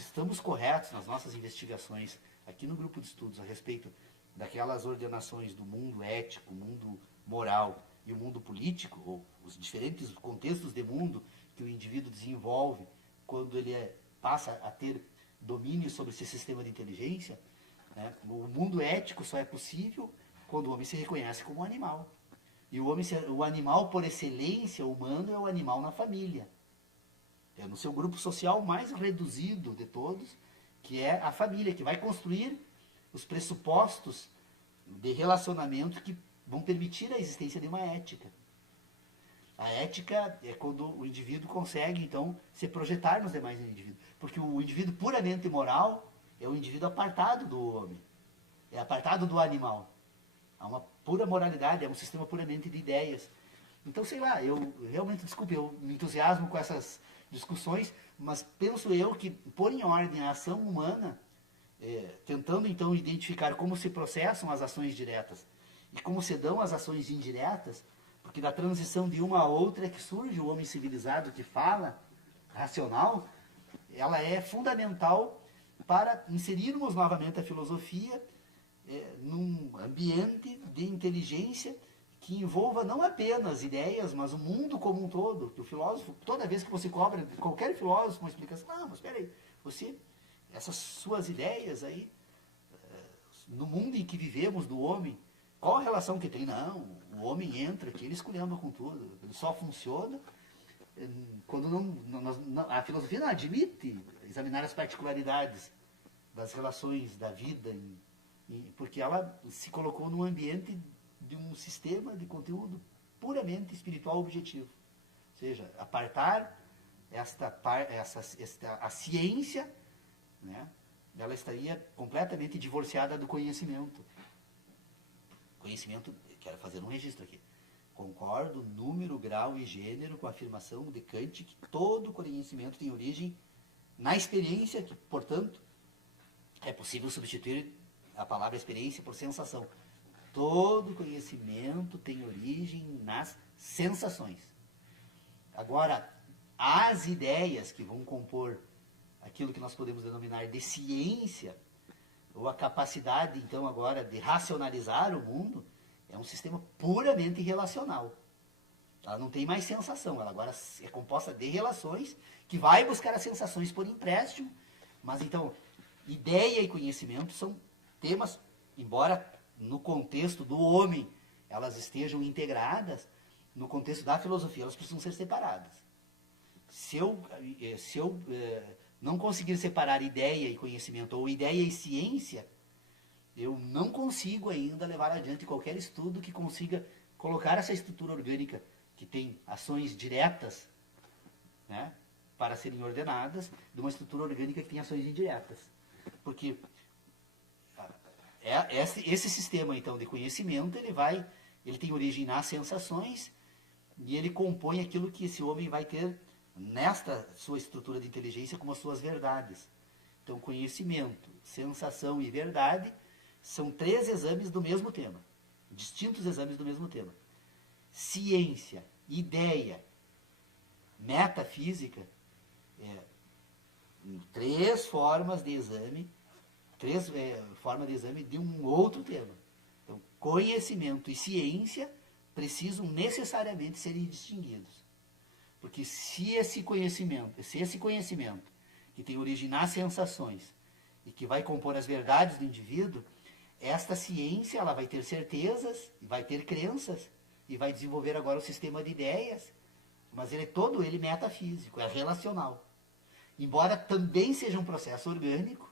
estamos corretos nas nossas investigações aqui no grupo de estudos a respeito daquelas ordenações do mundo ético, mundo moral e o mundo político, ou os diferentes contextos de mundo que o indivíduo desenvolve quando ele passa a ter domínio sobre esse sistema de inteligência, né? O mundo ético só é possível quando o homem se reconhece como um animal. E o animal, por excelência, humano, é o animal na família. É no seu grupo social mais reduzido de todos, que é a família, que vai construir os pressupostos de relacionamento que vão permitir a existência de uma ética. A ética é quando o indivíduo consegue, então, se projetar nos demais indivíduos. Porque o indivíduo puramente moral é o indivíduo apartado do homem. É apartado do animal. Há uma pura moralidade, é um sistema puramente de ideias. Então, sei lá, eu realmente, desculpe, eu me entusiasmo com essas discussões, mas penso eu que pôr em ordem a ação humana, tentando, então, identificar como se processam as ações diretas e como se dão as ações indiretas, porque da transição de uma a outra é que surge o homem civilizado que fala, racional, ela é fundamental para inserirmos novamente a filosofia num ambiente de inteligência que envolva não apenas ideias, mas o mundo como um todo. Que o filósofo, toda vez que você cobra, qualquer filósofo, uma explicação, não, mas espera aí, essas suas ideias aí, no mundo em que vivemos do homem, qual a relação que tem? Não, o homem entra aqui, ele esculhamba com tudo, ele só funciona quando a filosofia não admite examinar as particularidades das relações da vida, porque ela se colocou num ambiente de um sistema de conteúdo puramente espiritual objetivo. Ou seja, apartar a ciência, né, ela estaria completamente divorciada do conhecimento. Conhecimento, quero fazer um registro aqui. Concordo, número, grau e gênero com a afirmação de Kant que todo conhecimento tem origem na experiência, que, portanto, é possível substituir a palavra experiência por sensação. Todo conhecimento tem origem nas sensações. Agora, as ideias que vão compor aquilo que nós podemos denominar de ciência, ou a capacidade, então, agora de racionalizar o mundo, é um sistema puramente relacional. Ela não tem mais sensação, ela agora é composta de relações, que vai buscar as sensações por empréstimo, mas então, ideia e conhecimento são temas, embora no contexto do homem elas estejam integradas, no contexto da filosofia elas precisam ser separadas. Se eu não conseguir separar ideia e conhecimento, ou ideia e ciência, eu não consigo ainda levar adiante qualquer estudo que consiga colocar essa estrutura orgânica, que tem ações diretas, né, para serem ordenadas, de uma estrutura orgânica que tem ações indiretas. Porque esse sistema, então, de conhecimento, ele tem origem nas sensações, e ele compõe aquilo que esse homem vai ter nesta sua estrutura de inteligência como as suas verdades. Então, conhecimento, sensação e verdade são 3 exames do mesmo tema, distintos exames do mesmo tema. Ciência, ideia, metafísica, 3 formas de exame, 3 formas de exame de um outro tema. Então, conhecimento e ciência precisam necessariamente serem distinguidos. Porque se esse conhecimento que tem origem nas sensações e que vai compor as verdades do indivíduo, esta ciência ela vai ter certezas, vai ter crenças e vai desenvolver agora o sistema de ideias, mas ele é todo ele metafísico, é relacional. Embora também seja um processo orgânico,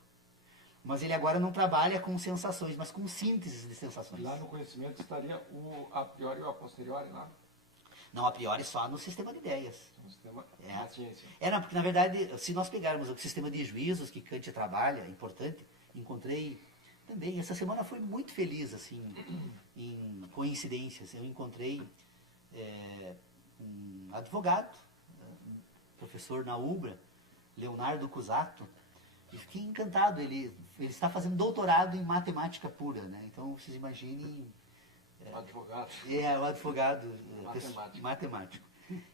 mas ele agora não trabalha com sensações, mas com síntese de sensações. Lá no conhecimento estaria o a priori e o a posteriori lá? Não, a priori só no sistema de ideias. No sistema da ciência. Não, porque na verdade, se nós pegarmos o sistema de juízos que Kant trabalha, é importante, encontrei também, essa semana foi muito feliz, assim, em coincidências. Eu encontrei um advogado, um professor na UBRA, Leonardo Cusato, e fiquei encantado. Ele está fazendo doutorado em matemática pura, né? Então, vocês imaginem... Advogado. O advogado matemático.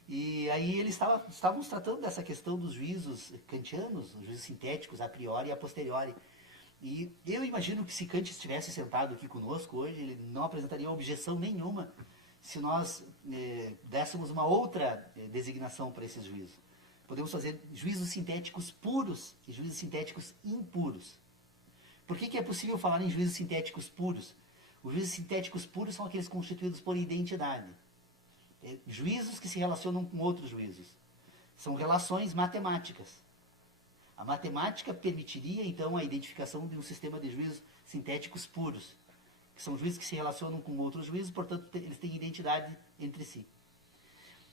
E aí eles estávamos tratando dessa questão dos juízos kantianos, os juízos sintéticos a priori e a posteriori. E eu imagino que se Kant estivesse sentado aqui conosco hoje, ele não apresentaria objeção nenhuma se nós dessemos uma outra designação para esses juízos. Podemos fazer juízos sintéticos puros e juízos sintéticos impuros. Por que é possível falar em juízos sintéticos puros? Os juízos sintéticos puros são aqueles constituídos por identidade. Juízos que se relacionam com outros juízos. São relações matemáticas. A matemática permitiria, então, a identificação de um sistema de juízos sintéticos puros, que são juízos que se relacionam com outros juízos, portanto, eles têm identidade entre si.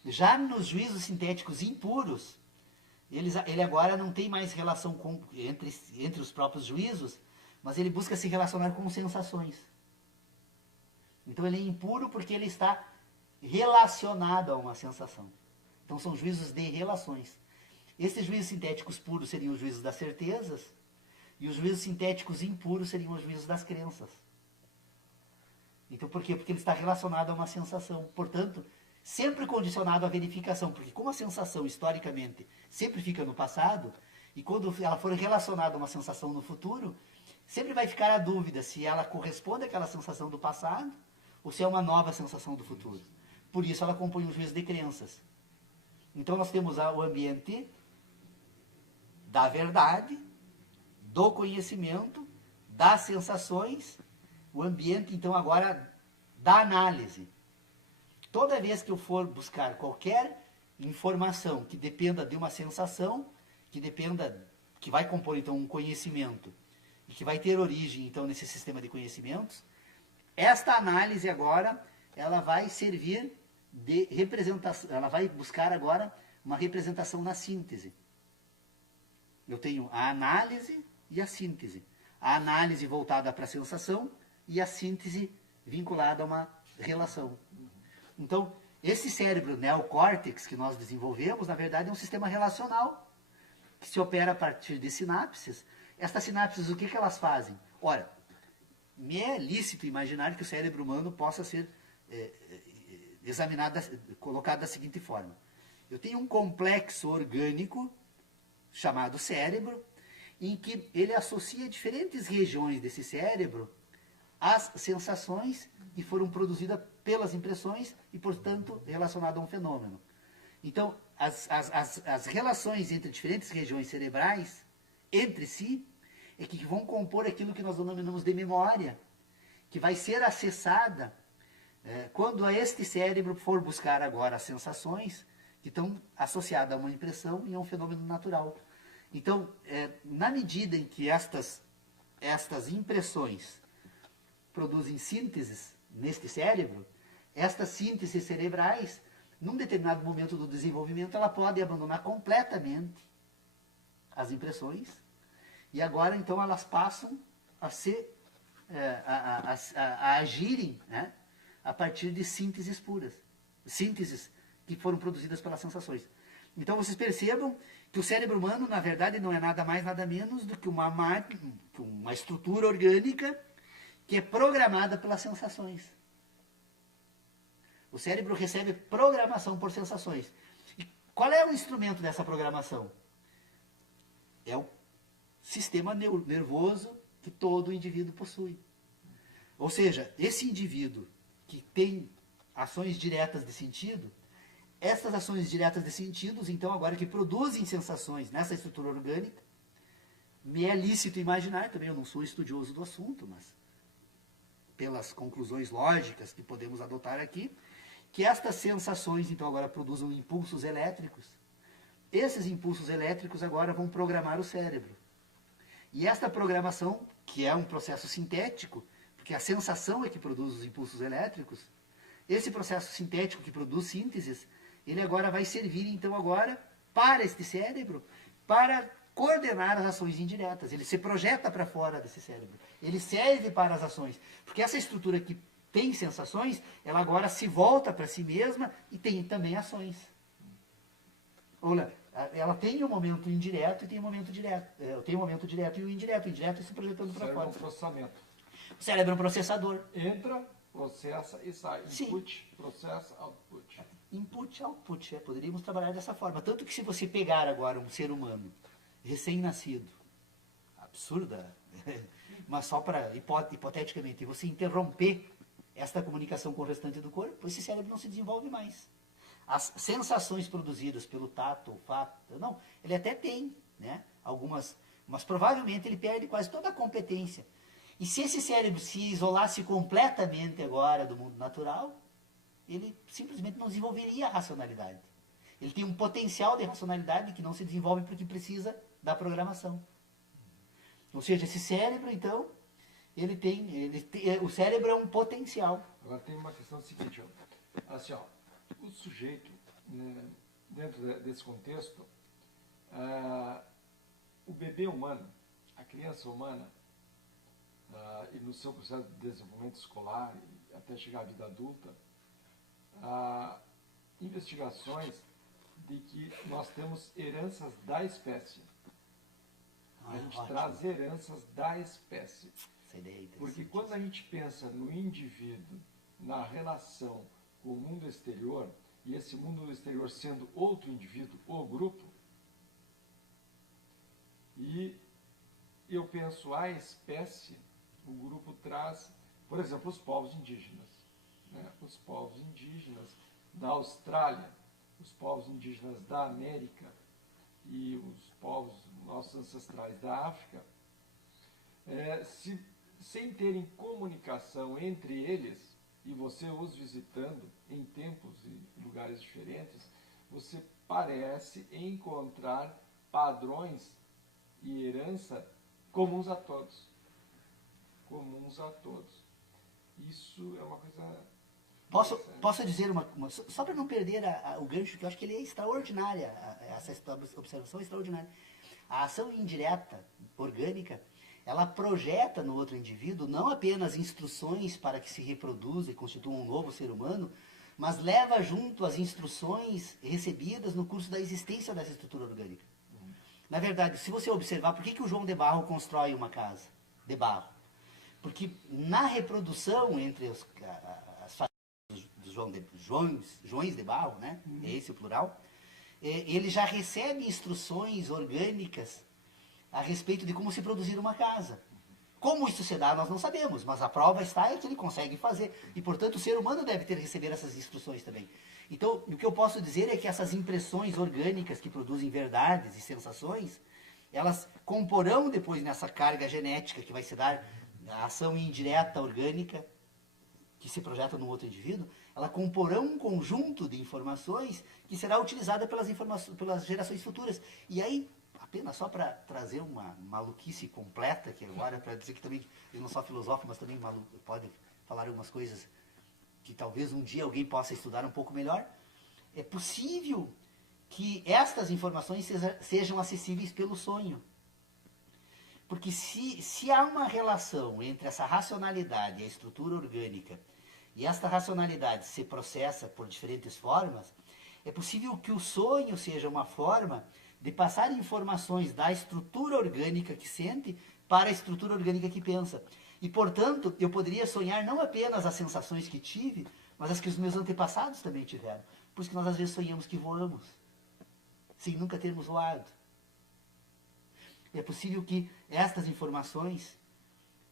Já nos juízos sintéticos impuros, ele agora não tem mais relação entre os próprios juízos, mas ele busca se relacionar com sensações. Então ele é impuro porque ele está relacionado a uma sensação. Então são juízos de relações. Esses juízos sintéticos puros seriam os juízos das certezas, e os juízos sintéticos impuros seriam os juízos das crenças. Então por quê? Porque ele está relacionado a uma sensação. Portanto, sempre condicionado à verificação, porque como a sensação, historicamente, sempre fica no passado, e quando ela for relacionada a uma sensação no futuro, sempre vai ficar a dúvida se ela corresponde àquela sensação do passado, ou se é uma nova sensação do futuro. Por isso ela compõe um juízo de crenças. Então nós temos o ambiente da verdade, do conhecimento, das sensações, o ambiente então agora da análise. Toda vez que eu for buscar qualquer informação que dependa de uma sensação, que vai compor então um conhecimento, e que vai ter origem então nesse sistema de conhecimentos, esta análise agora, ela vai servir de representação, ela vai buscar agora uma representação na síntese. Eu tenho a análise e a síntese. A análise voltada para a sensação e a síntese vinculada a uma relação. Então, esse cérebro neocórtex que nós desenvolvemos, na verdade, é um sistema relacional que se opera a partir de sinapses. Estas sinapses, o que elas fazem? Ora, me é lícito imaginar que o cérebro humano possa ser examinado, colocado da seguinte forma. Eu tenho um complexo orgânico chamado cérebro, em que ele associa diferentes regiões desse cérebro às sensações que foram produzidas pelas impressões e, portanto, relacionado a um fenômeno. Então, as relações entre diferentes regiões cerebrais, entre si, é que vão compor aquilo que nós denominamos de memória, que vai ser acessada quando este cérebro for buscar agora as sensações que estão associadas a uma impressão e a um fenômeno natural. Então, na medida em que estas impressões produzem sínteses neste cérebro, estas sínteses cerebrais, num determinado momento do desenvolvimento, ela pode abandonar completamente as impressões e agora, então, elas passam a ser, a agirem, né, a partir de sínteses puras, sínteses que foram produzidas pelas sensações. Então, vocês percebam que o cérebro humano, na verdade, não é nada mais, nada menos do que uma estrutura orgânica que é programada pelas sensações. O cérebro recebe programação por sensações. E qual é o instrumento dessa programação? É o sistema nervoso que todo indivíduo possui. Ou seja, esse indivíduo que tem ações diretas de sentido, essas ações diretas de sentidos, então, agora que produzem sensações nessa estrutura orgânica, me é lícito imaginar, também eu não sou estudioso do assunto, mas pelas conclusões lógicas que podemos adotar aqui, que estas sensações, então, agora produzam impulsos elétricos. Esses impulsos elétricos agora vão programar o cérebro. E esta programação, que é um processo sintético, porque a sensação é que produz os impulsos elétricos, esse processo sintético que produz sínteses, ele agora vai servir, então, agora, para este cérebro, para coordenar as ações indiretas. Ele se projeta para fora desse cérebro. Ele serve para as ações. Porque essa estrutura que tem sensações, ela agora se volta para si mesma e tem também ações. Olha, ela tem um momento indireto e tem um momento direto. Tem um momento direto e o indireto. O indireto é se projetando para fora. O cérebro é um processamento. O cérebro é um processador. Entra, processa e sai. Sim. Input, processa, output. Input, output. Poderíamos trabalhar dessa forma. Tanto que se você pegar agora um ser humano recém-nascido, absurda, mas só para, hipoteticamente, você interromper esta comunicação com o restante do corpo, esse cérebro não se desenvolve mais. As sensações produzidas pelo tato, olfato, não, ele até tem, né, algumas, mas provavelmente ele perde quase toda a competência. E se esse cérebro se isolasse completamente agora do mundo natural, ele simplesmente não desenvolveria a racionalidade. Ele tem um potencial de racionalidade que não se desenvolve porque precisa da programação. Ou seja, esse cérebro, então, o cérebro é um potencial. Agora tem uma questão seguinte, ó. Assim, ó, o sujeito, né, dentro desse contexto, o bebê humano, a criança humana, e no seu processo de desenvolvimento escolar, até chegar à vida adulta, investigações de que nós temos heranças da espécie. A gente traz heranças da espécie. Essa ideia é Porque quando a gente pensa no indivíduo, na relação com o mundo exterior, e esse mundo exterior sendo outro indivíduo ou grupo, e eu penso a espécie, o grupo traz, por exemplo, os povos indígenas. Né? Os povos indígenas da Austrália, os povos indígenas da América e os povos nossos ancestrais da África, sem terem comunicação entre eles, e você os visitando em tempos e lugares diferentes, você parece encontrar padrões e herança comuns a todos. Comuns a todos. Isso é uma coisa... Posso dizer só para não perder o gancho, que eu acho que ele é extraordinária, essa observação é extraordinária. A ação indireta, orgânica, ela projeta no outro indivíduo não apenas instruções para que se reproduza e constitua um novo ser humano, mas leva junto as instruções recebidas no curso da existência dessa estrutura orgânica. Na verdade, se você observar, por que o João de Barro constrói uma casa de barro? Porque na reprodução entre as famílias dos Joões de Barro, né? É esse o plural, ele já recebe instruções orgânicas a respeito de como se produzir uma casa. Como isso se dá, nós não sabemos, mas a prova está é que ele consegue fazer. E, portanto, o ser humano deve ter receber essas instruções também. Então, o que eu posso dizer é que essas impressões orgânicas que produzem verdades e sensações, elas comporão depois nessa carga genética que vai se dar a ação indireta orgânica que se projeta no outro indivíduo, ela comporá um conjunto de informações que será utilizada pelas gerações futuras. E aí, apenas só para trazer uma maluquice completa aqui agora, para dizer que também ele não só filosófico, mas também pode falar algumas coisas que talvez um dia alguém possa estudar um pouco melhor, é possível que estas informações sejam acessíveis pelo sonho. Porque se há uma relação entre essa racionalidade e a estrutura orgânica, e esta racionalidade se processa por diferentes formas, é possível que o sonho seja uma forma de passar informações da estrutura orgânica que sente para a estrutura orgânica que pensa. E, portanto, eu poderia sonhar não apenas as sensações que tive, mas as que os meus antepassados também tiveram. Por isso que nós às vezes sonhamos que voamos, sem nunca termos voado. É possível que estas informações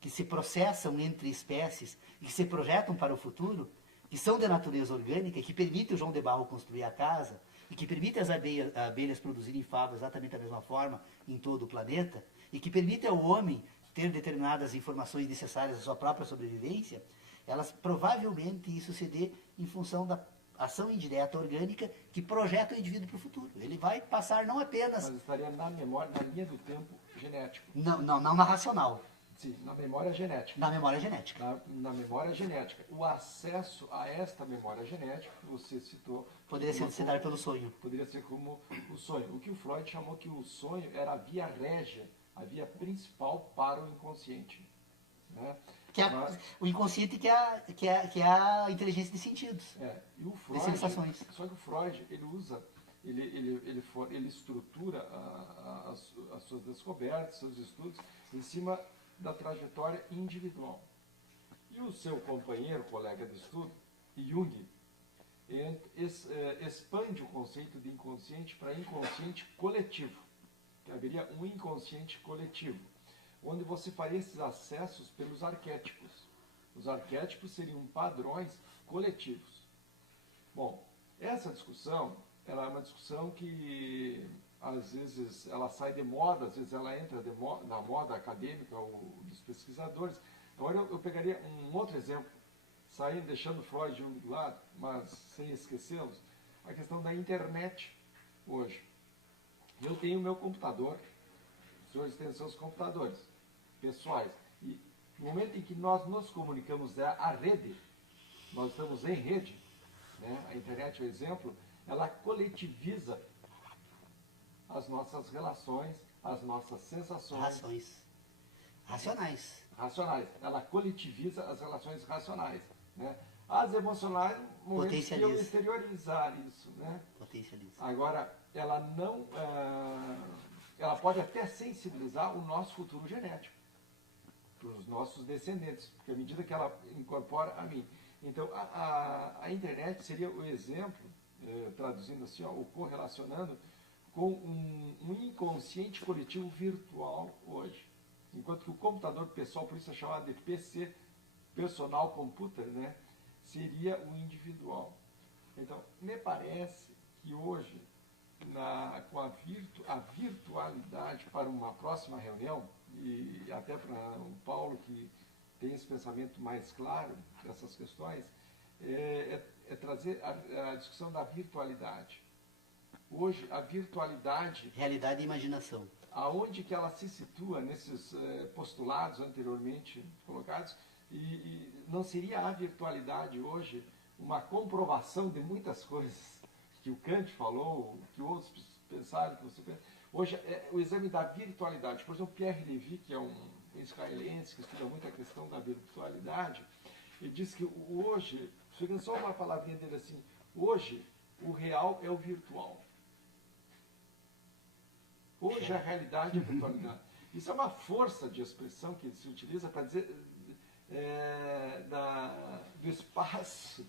que se processam entre espécies e que se projetam para o futuro, que são de natureza orgânica, que permitem o João de Barro construir a casa, e que permitem as abelhas produzirem favos exatamente da mesma forma em todo o planeta, e que permitem ao homem ter determinadas informações necessárias à sua própria sobrevivência, elas provavelmente isso se dê em função da ação indireta orgânica que projeta o indivíduo para o futuro. Ele vai passar não apenas... Mas estaria na memória, na linha do tempo genético. Não na racional. Sim, na memória genética. Na memória genética. Na memória genética. O acesso a esta memória genética, que você citou... Poderia se dar pelo sonho. Poderia ser como o sonho. O que o Freud chamou que o sonho era a via régia, a via principal para o inconsciente. Né? O inconsciente que é a inteligência de sentidos. E o Freud, de sensações. Só que o Freud, ele usa, ele estrutura as suas descobertas, seus estudos, em cima da trajetória individual. E o seu companheiro, colega de estudo, Jung, expande o conceito de inconsciente para inconsciente coletivo. Que haveria um inconsciente coletivo, onde você faria esses acessos pelos arquétipos. Os arquétipos seriam padrões coletivos. Bom, essa discussão, ela é uma discussão que às vezes ela sai de moda, às vezes ela entra na moda acadêmica ou dos pesquisadores. Agora eu pegaria um outro exemplo, deixando Freud de um lado, mas sem esquecê-los, a questão da internet hoje. Eu tenho o meu computador, os senhores têm seus computadores pessoais. E no momento em que nós nos comunicamos à rede, nós estamos em rede, né? A internet, por exemplo, ela coletiviza as nossas relações, as nossas sensações. Racionais. Ela coletiviza as relações racionais. Né? As emocionais, no momento que eu exteriorizar isso. Né? Potencializa. Agora, ela não... ela pode até sensibilizar o nosso futuro genético, para os nossos descendentes, porque à medida que ela incorpora a mim. Então, a internet seria o exemplo, traduzindo assim, ou correlacionando, com um inconsciente coletivo virtual hoje. Enquanto que o computador pessoal, por isso é chamado de PC, Personal Computer, né, seria o individual. Então, me parece que hoje, com a virtualidade para uma próxima reunião, e até para o Paulo, que tem esse pensamento mais claro dessas questões, é trazer a discussão da virtualidade. Hoje, a virtualidade... Realidade e imaginação. Aonde que ela se situa nesses postulados anteriormente colocados, e não seria a virtualidade hoje uma comprovação de muitas coisas que o Kant falou, que outros pensaram, que você pensa. Hoje, o exame da virtualidade, por exemplo, Pierre Levy, que é um israelense que estuda muito a questão da virtualidade, ele diz que hoje, pegando só uma palavrinha dele assim, hoje o real é o virtual. Hoje a realidade é a virtualidade. Isso é uma força de expressão que se utiliza para dizer do espaço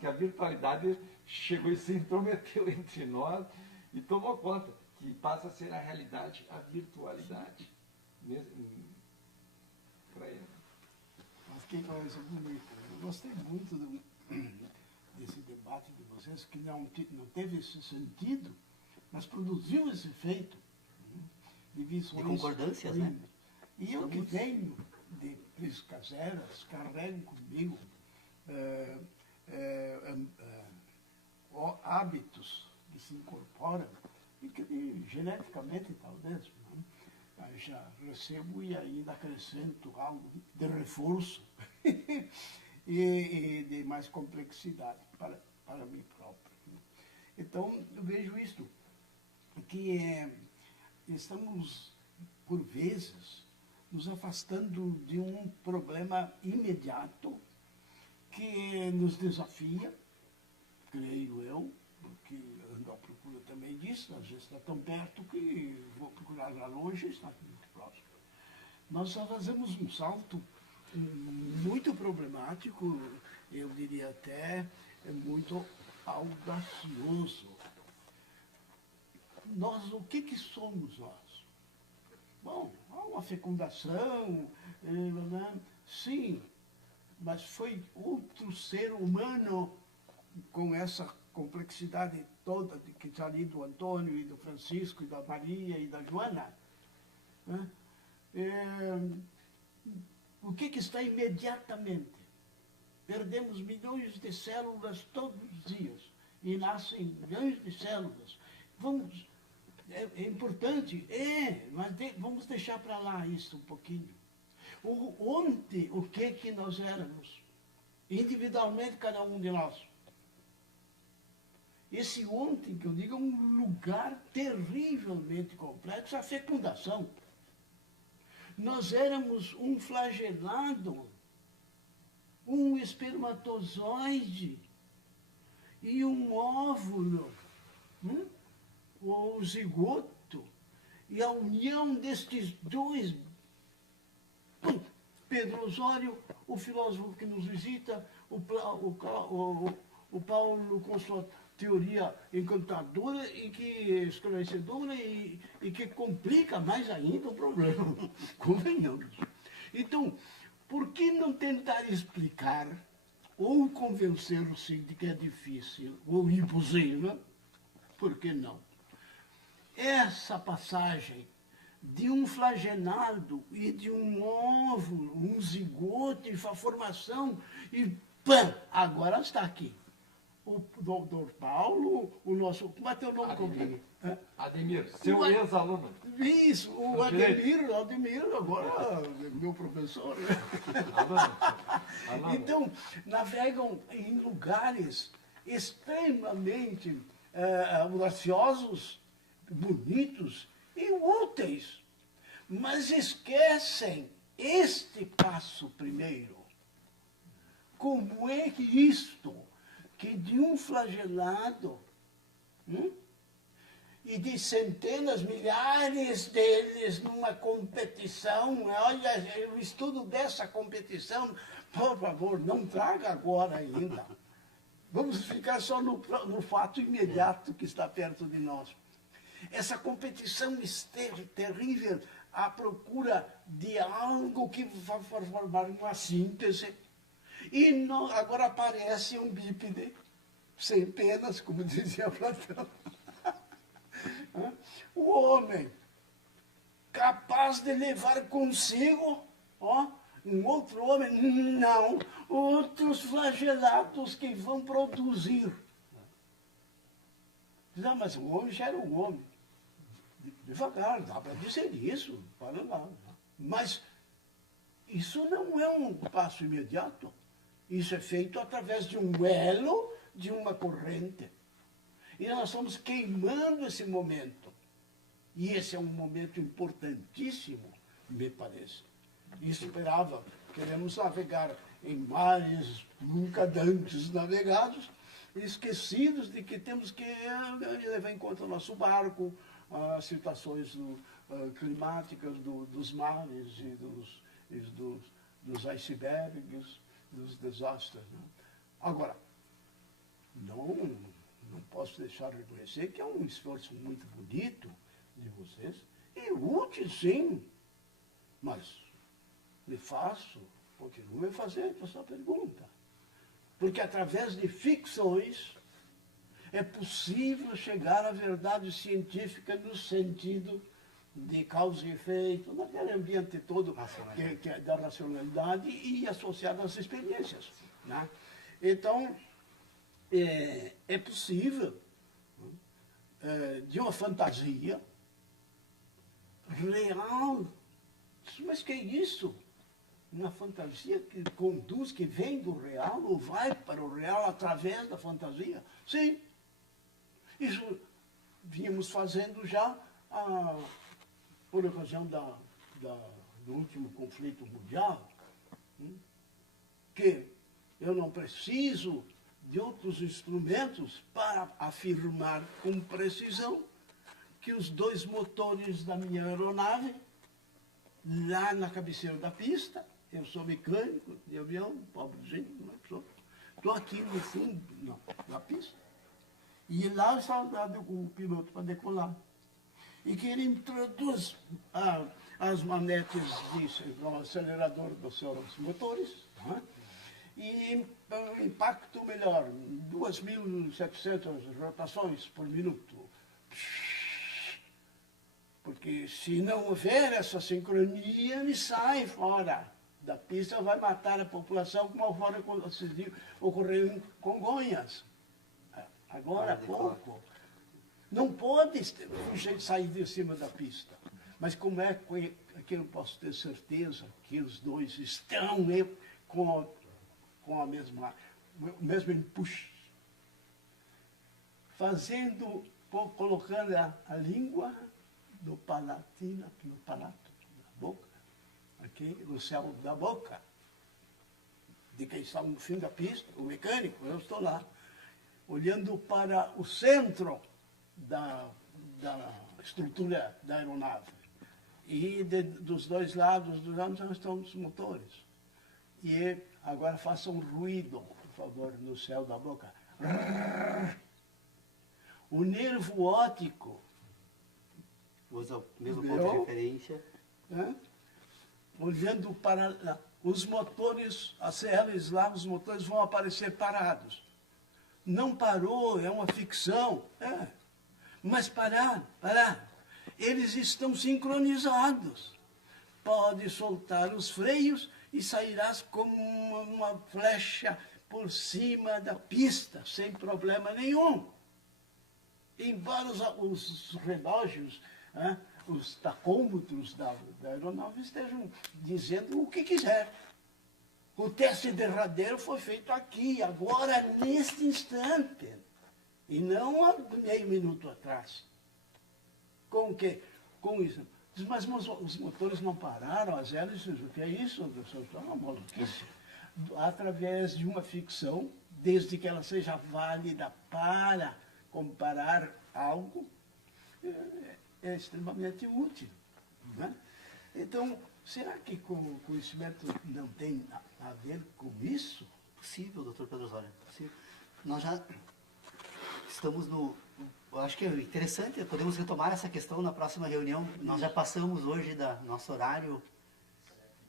que a virtualidade chegou e se intrometeu entre nós e tomou conta, que passa a ser a realidade, a virtualidade. por aí. Mas que coisa bonita. Eu gostei muito desse debate de vocês, que não teve esse sentido, mas produziu esse efeito de visões. De concordâncias, né? E eu que venho de Priscaseras, carrego comigo hábitos que se incorporam e que geneticamente talvez, né? Já recebo e ainda acrescento algo de reforço e de mais complexidade para mim próprio. Então, eu vejo isto, que estamos, por vezes, nos afastando de um problema imediato que nos desafia, creio eu, porque ando à procura também disso, às vezes está tão perto que vou procurar lá longe e está muito próximo. Nós só fazemos um salto muito problemático, eu diria até muito audacioso. Nós, o que somos nós? Bom, há uma fecundação, né? Sim, mas foi outro ser humano com essa complexidade toda que está ali do Antônio e do Francisco e da Maria e da Joana, né? O que está imediatamente? Perdemos milhões de células todos os dias e nascem milhões de células. É importante, mas vamos deixar para lá isso um pouquinho. Ontem, o que nós éramos? Individualmente, cada um de nós. Esse ontem, que eu digo, é um lugar terrivelmente complexo, a fecundação. Nós éramos um flagelado, um espermatozoide e um óvulo, o zigoto, e a união destes dois. Pedro Osório, o filósofo que nos visita, o Paulo com sua teoria encantadora e que esclarecedora e que complica mais ainda o problema, convenhamos. Então, por que não tentar explicar ou convencer-se de que é difícil ou impossível? Por que não? Essa passagem de um flagelado e de um óvulo, um zigoto, e a formação, e pã, agora está aqui. O doutor Paulo, o nosso... Como é teu nome? Ademir, seu ex-aluno. Isso, o Ademir, agora meu professor. Então, navegam em lugares extremamente audaciosos, bonitos e úteis, mas esquecem este passo primeiro. Como é que isto, que de um flagelado e de centenas, milhares deles numa competição, olha, o estudo dessa competição, por favor, não traga agora ainda. Vamos ficar só no fato imediato que está perto de nós. Essa competição terrível à procura de algo que vai formar uma síntese. E não, agora aparece um bípede, sem penas, como dizia Platão. O homem capaz de levar consigo um outro homem, não, outros flagelados que vão produzir. Não, mas o homem já era um homem. Devagar, dá para dizer isso, para lá. Mas isso não é um passo imediato. Isso é feito através de um elo, de uma corrente. E nós estamos queimando esse momento. E esse é um momento importantíssimo, me parece. Esperava, queremos navegar em mares nunca antes navegados, esquecidos de que temos que levar em conta o nosso barco, as situações climáticas dos mares e dos icebergs, dos desastres. Né? Agora, não posso deixar de reconhecer que é um esforço muito bonito de vocês, e útil, sim, Mas continuo me fazendo essa pergunta. Porque através de ficções é possível chegar à verdade científica no sentido de causa e efeito, naquele ambiente todo que é da racionalidade e associado às experiências. Né? Então, é possível, de uma fantasia real. Mas que é isso? Uma fantasia que conduz, que vem do real ou vai para o real através da fantasia? Sim. Isso vínhamos fazendo já por ocasião do último conflito mundial, que eu não preciso de outros instrumentos para afirmar com precisão que os 2 motores da minha aeronave, lá na cabeceira da pista, eu sou mecânico de avião, pobrezinho, não é? Estou aqui no fundo da pista, e lá está o piloto para decolar. E que ele introduz as manetes no acelerador dos seus motores, e um impacto melhor, 2.700 rotações por minuto. Porque se não houver essa sincronia, ele sai fora da pista, vai matar a população, como ocorreu em Congonhas. Agora há pouco. Não pode o jeito sair de cima da pista. Mas como é que eu posso ter certeza que os 2 estão com o mesmo empuxo? Colocando a língua do palatino, aqui no palato, da boca, aqui no céu da boca, de quem está no fim da pista, o mecânico, eu estou lá, olhando para o centro da estrutura da aeronave. E dos 2 lados já estão os motores. E agora faça um ruído, por favor, no céu da boca. O nervo óptico. Usa o mesmo ponto de referência. Olhando para os motores, as hélices lá, os motores vão aparecer parados. Não parou, é uma ficção. Mas parar. Eles estão sincronizados. Pode soltar os freios e sairás como uma flecha por cima da pista, sem problema nenhum. Embora os relógios, os tacômetros da aeronave estejam dizendo o que quiser. O teste derradeiro foi feito aqui, agora, neste instante. E não há meio minuto atrás. Com o quê? Com isso. Mas os motores não pararam, as hélices, o que é isso? É uma maluquice. Através de uma ficção, desde que ela seja válida para comparar algo, é extremamente útil. Né? Então, será que o conhecimento não tem a ver com isso? Possível, doutor Pedro Osório, possível. Nós já estamos no... Eu acho que é interessante, podemos retomar essa questão na próxima reunião. Nós já passamos hoje do nosso horário,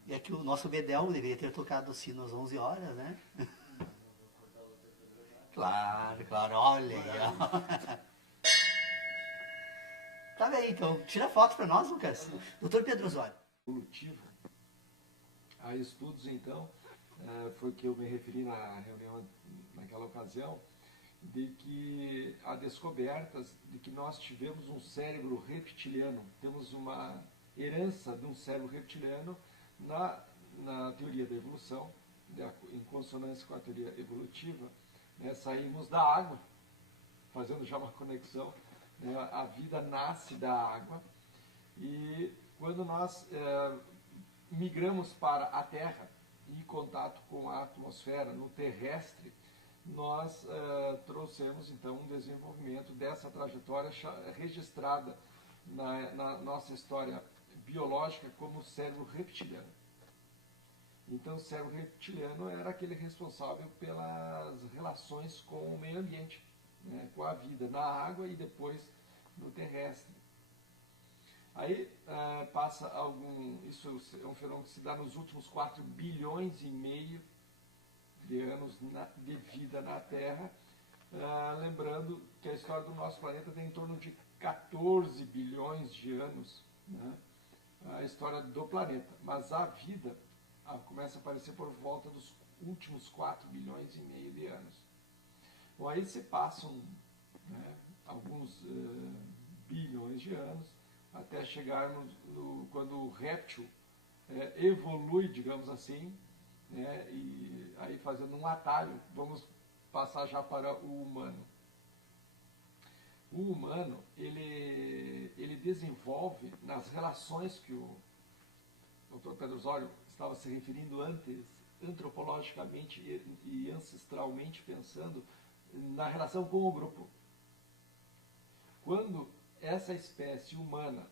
e aqui o nosso Bedel deveria ter tocado o sino às 11 horas, né? Claro, olha aí, ó. Tá bem, então. Tira foto para nós, Lucas. Doutor Pedro Osório. Evolutivo. Há estudos, então, foi o que eu me referi na reunião naquela ocasião, de que há descobertas de que nós tivemos um cérebro reptiliano, temos uma herança de um cérebro reptiliano na teoria da evolução, em consonância com a teoria evolutiva, né, saímos da água, fazendo já uma conexão, né, a vida nasce da água, e quando nós migramos para a Terra, em contato com a atmosfera no terrestre, nós trouxemos então um desenvolvimento dessa trajetória registrada na nossa história biológica como cérebro reptiliano. Então o cérebro reptiliano era aquele responsável pelas relações com o meio ambiente, né, com a vida na água e depois no terrestre. Aí, isso é um fenômeno que se dá nos últimos 4 bilhões e meio de anos de vida na Terra, lembrando que a história do nosso planeta tem em torno de 14 bilhões de anos, né? A história do planeta, mas a vida começa a aparecer por volta dos últimos 4 bilhões e meio de anos. Bom, aí se passam, né, alguns bilhões de anos, até chegar quando o réptil evolui, digamos assim, né, e aí fazendo um atalho, vamos passar já para o humano. O humano, ele desenvolve nas relações que o Dr. Pedro Osório estava se referindo antes, antropologicamente e ancestralmente pensando, na relação com o grupo. Quando essa espécie humana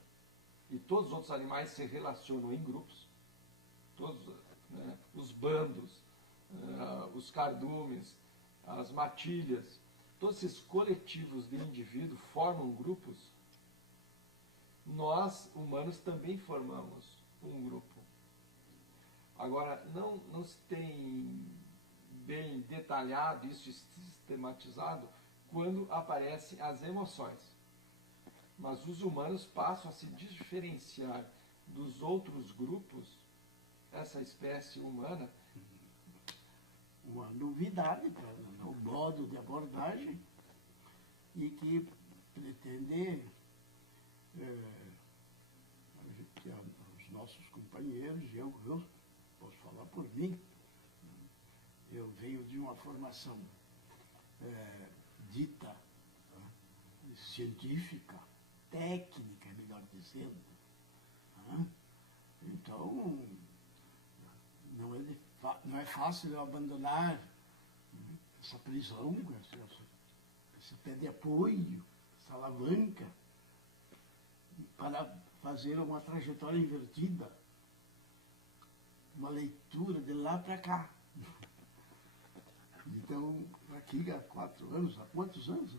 e todos os outros animais se relacionam em grupos, todos, né, os bandos, os cardumes, as matilhas, todos esses coletivos de indivíduos formam grupos, nós, humanos, também formamos um grupo. Agora, não se tem bem detalhado isso, sistematizado, quando aparecem as emoções. Mas os humanos passam a se diferenciar dos outros grupos, essa espécie humana. Uma novidade para o modo de abordagem e que pretende que os nossos companheiros, eu posso falar por mim, eu venho de uma formação dita científica, técnica, melhor dizendo. Então, não é fácil eu abandonar essa prisão, esse pé de apoio, essa alavanca, para fazer uma trajetória invertida, uma leitura de lá para cá. Então, aqui há 4 anos, há quantos anos?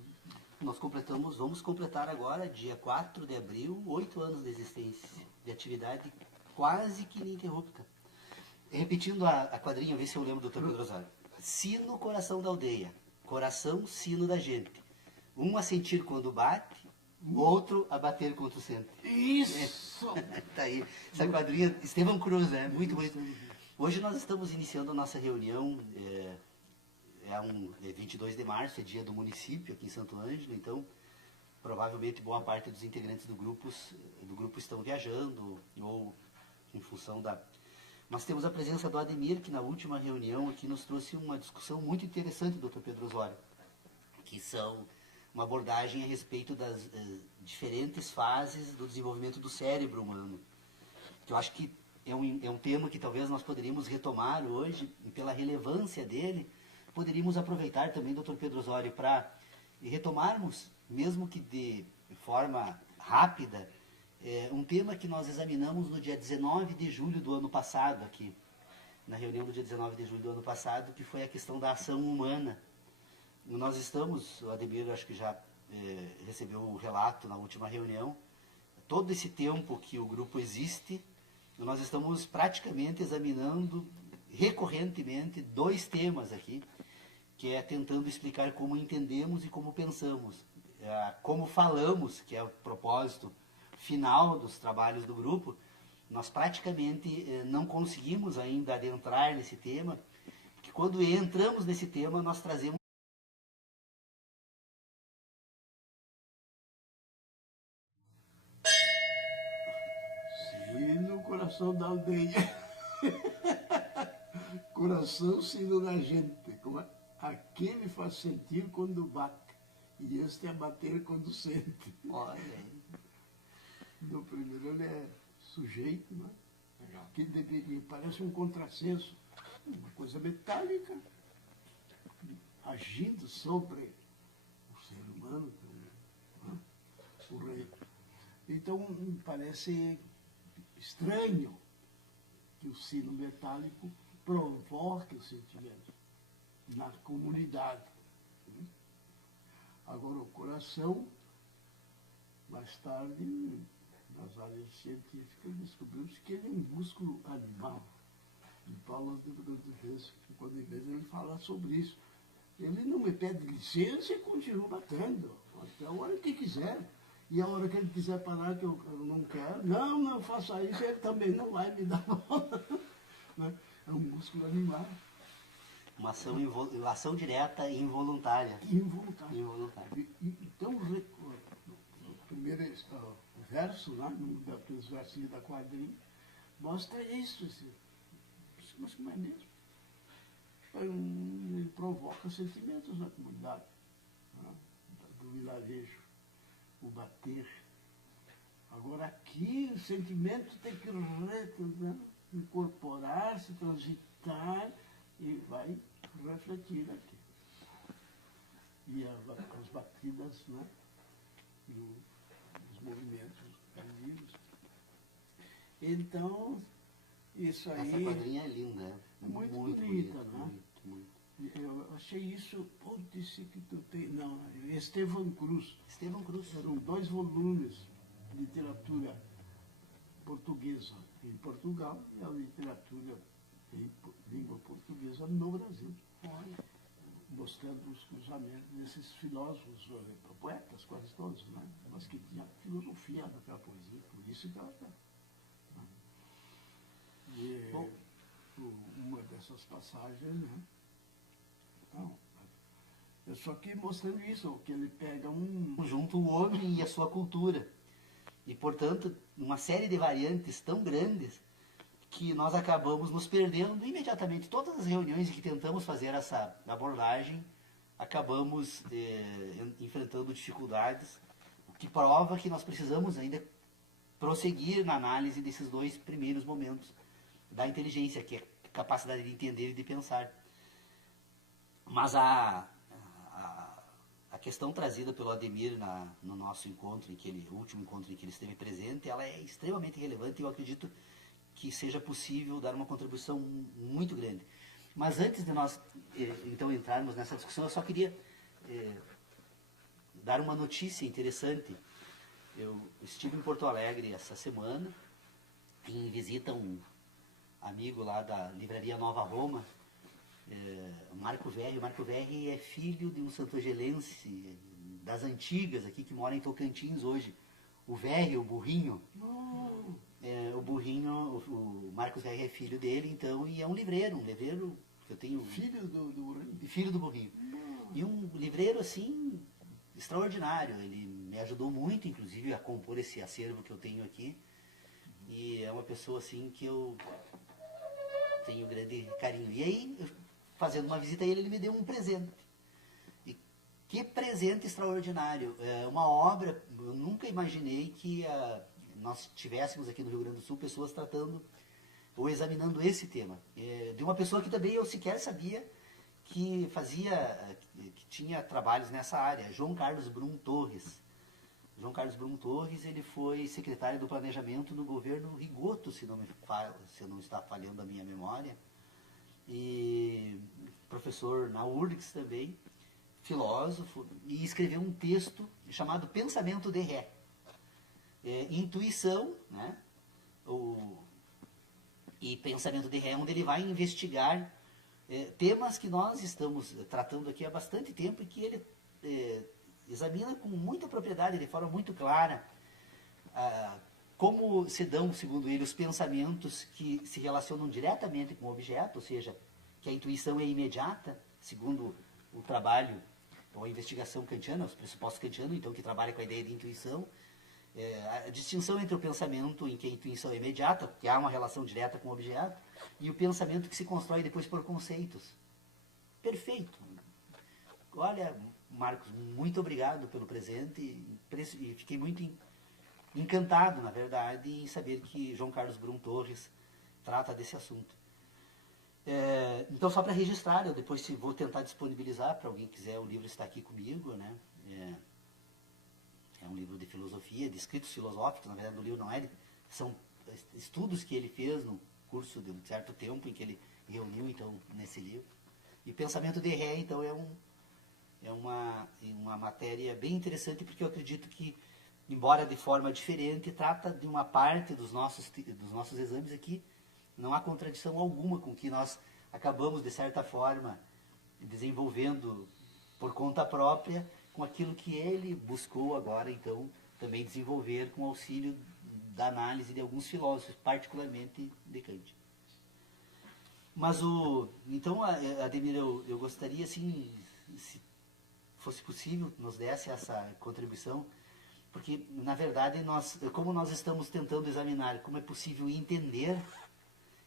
Vamos completar agora, dia 4 de abril, 8 anos de existência, de atividade quase que ininterrupta. Repetindo a quadrinha, ver se eu lembro do Dr. Pedro Osório. Sino, coração da aldeia. Coração, sino da gente. Um a sentir quando bate, outro a bater quando sente. Isso! Tá aí. Essa quadrinha, Estevão Cruz, né? Muito bonito. Hoje nós estamos iniciando a nossa reunião, é 22 de março, é dia do município aqui em Santo Ângelo, então provavelmente boa parte dos integrantes do grupo estão viajando ou em função da... Mas temos a presença do Ademir, que na última reunião aqui nos trouxe uma discussão muito interessante, Dr. Pedro Osório, que são uma abordagem a respeito das diferentes fases do desenvolvimento do cérebro humano, que eu acho que é um tema que talvez nós poderíamos retomar hoje, e pela relevância dele, poderíamos aproveitar também, Dr. Pedro Osório, para retomarmos, mesmo que de forma rápida, um tema que nós examinamos no dia 19 de julho do ano passado aqui, na reunião do dia 19 de julho do ano passado, que foi a questão da ação humana. Nós estamos, o Ademir acho que já recebeu o relato na última reunião, todo esse tempo que o grupo existe, nós estamos praticamente examinando recorrentemente 2 temas aqui, que é tentando explicar como entendemos e como pensamos, como falamos, que é o propósito final dos trabalhos do grupo. Nós praticamente não conseguimos ainda adentrar nesse tema, porque quando entramos nesse tema, nós trazemos Sino, coração da aldeia. Coração, sino da gente. Aquele faz sentir quando bate, e este é bater quando sente. Olha aí. No primeiro ele é sujeito, né? Legal. Que deveria, parece um contrassenso, uma coisa metálica, agindo sobre o ser humano, né? O rei. Então parece estranho que o sino metálico provoque o sentimento na comunidade. Agora o coração, mais tarde, nas áreas científica descobriu-se que ele é um músculo animal. E Paulo de Reis, quando ele fala sobre isso. Ele não me pede licença e continua batendo, até a hora que quiser. E a hora que ele quiser parar, que eu não quero, não faça isso, ele também não vai me dar bola. Né? É um músculo animal. Uma ação direta e involuntária. Involuntário. Então, o primeiro verso, né, daqueles versinhos da quadrinha, mostra isso. Mas como é mesmo? Ele provoca sentimentos na comunidade, né, do vilarejo, o bater. Agora aqui o sentimento tem que incorporar-se, transitar e vai refletir aqui. E as batidas, né, os movimentos vivos. Então, isso aí... Essa quadrinha é linda, é muito bonita, bonita, né? Muito. Eu achei isso, disse que tu tem, não, Estevão Cruz. Eram 2 volumes de literatura portuguesa em Portugal e a literatura em língua portuguesa no Brasil. Mostrando os cruzamentos desses filósofos, poetas, quase todos, né? Mas que tinha filosofia daquela poesia, por isso que ela está. E uma dessas passagens, né? Não, eu só aqui mostrando isso, que ele pega junto o homem e a sua cultura. E, portanto, uma série de variantes tão grandes que nós acabamos nos perdendo imediatamente. Todas as reuniões em que tentamos fazer essa abordagem, acabamos enfrentando dificuldades, o que prova que nós precisamos ainda prosseguir na análise desses 2 primeiros momentos da inteligência, que é a capacidade de entender e de pensar. Mas a questão trazida pelo Ademir no nosso encontro, o último encontro em que ele esteve presente, ela é extremamente relevante e eu acredito que seja possível dar uma contribuição muito grande. Mas antes de nós, então, entrarmos nessa discussão, eu só queria dar uma notícia interessante. Eu estive em Porto Alegre essa semana, em visita a um amigo lá da Livraria Nova Roma, Marco Verri. O Marco Verri é filho de um santogelense das antigas aqui, que mora em Tocantins hoje. O Verri, o Burrinho. O Burrinho, o Marcos Verri é filho dele, então, e é um livreiro que eu tenho... Filho do Burrinho? Filho do Burrinho. E um livreiro, assim, extraordinário. Ele me ajudou muito, inclusive, a compor esse acervo que eu tenho aqui. E é uma pessoa, assim, que eu tenho grande carinho. E aí, fazendo uma visita a ele, ele me deu um presente. E que presente extraordinário. É uma obra, eu nunca imaginei que nós tivéssemos aqui no Rio Grande do Sul pessoas tratando ou examinando esse tema. De uma pessoa que também eu sequer sabia que tinha trabalhos nessa área, João Carlos Brum Torres. João Carlos Brum Torres, ele foi secretário do Planejamento no governo Rigoto, se não está falhando a minha memória, e professor na URGS também, filósofo, e escreveu um texto chamado Pensamento de Ré. Intuição, né? E Pensamento de Ré, onde ele vai investigar temas que nós estamos tratando aqui há bastante tempo e que ele examina com muita propriedade, de forma muito clara, como se dão, segundo ele, os pensamentos que se relacionam diretamente com o objeto, ou seja, que a intuição é imediata, segundo o trabalho ou a investigação kantiana, os pressupostos kantianos, então, que trabalha com a ideia de intuição, a distinção entre o pensamento em que a intuição é imediata, que há uma relação direta com o objeto, e o pensamento que se constrói depois por conceitos. Perfeito. Olha, Marcos, muito obrigado pelo presente e fiquei muito encantado, na verdade, em saber que João Carlos Brum Torres trata desse assunto. Então, só para registrar, eu depois vou tentar disponibilizar para alguém que quiser, o livro está aqui comigo, né? É um livro de filosofia, de escritos filosóficos, na verdade o livro não é, são estudos que ele fez no curso de um certo tempo em que ele reuniu, então, nesse livro. E Pensamento de Ré, então, é uma matéria bem interessante, porque eu acredito que embora de forma diferente, trata de uma parte dos nossos exames aqui. Não há contradição alguma com que nós acabamos, de certa forma, desenvolvendo por conta própria com aquilo que ele buscou agora, então, também desenvolver com auxílio da análise de alguns filósofos, particularmente de Kant. Mas então, Ademir, eu gostaria, assim, se fosse possível, nos desse essa contribuição, porque, na verdade, como nós estamos tentando examinar como é possível entender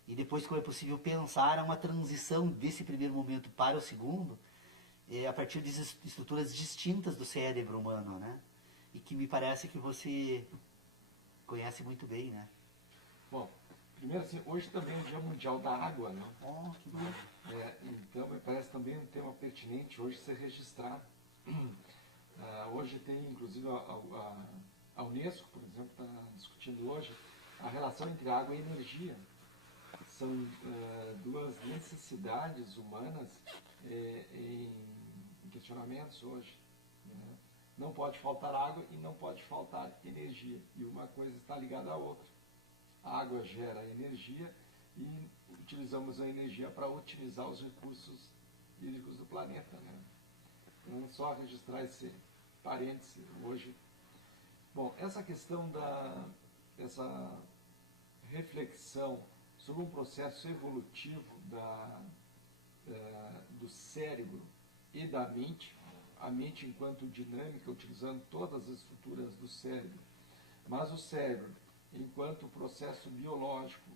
e depois como é possível pensar uma transição desse primeiro momento para o segundo, a partir de estruturas distintas do cérebro humano, né? E que me parece que você conhece muito bem, né? Bom, primeiro assim, hoje também é o Dia Mundial da Água, né? Oh, que bom. Então, me parece também um tema pertinente hoje ser registrado. Hoje tem, inclusive, a Unesco, por exemplo, está discutindo hoje a relação entre água e energia. São duas necessidades humanas em questionamentos hoje. Né? Não pode faltar água e não pode faltar energia. E uma coisa está ligada à outra. A água gera energia e utilizamos a energia para otimizar os recursos hídricos do planeta. Né? Então, só registrar esse parêntese hoje. Bom, essa questão dessa reflexão sobre um processo evolutivo do cérebro e da mente, a mente enquanto dinâmica, utilizando todas as estruturas do cérebro, mas o cérebro enquanto processo biológico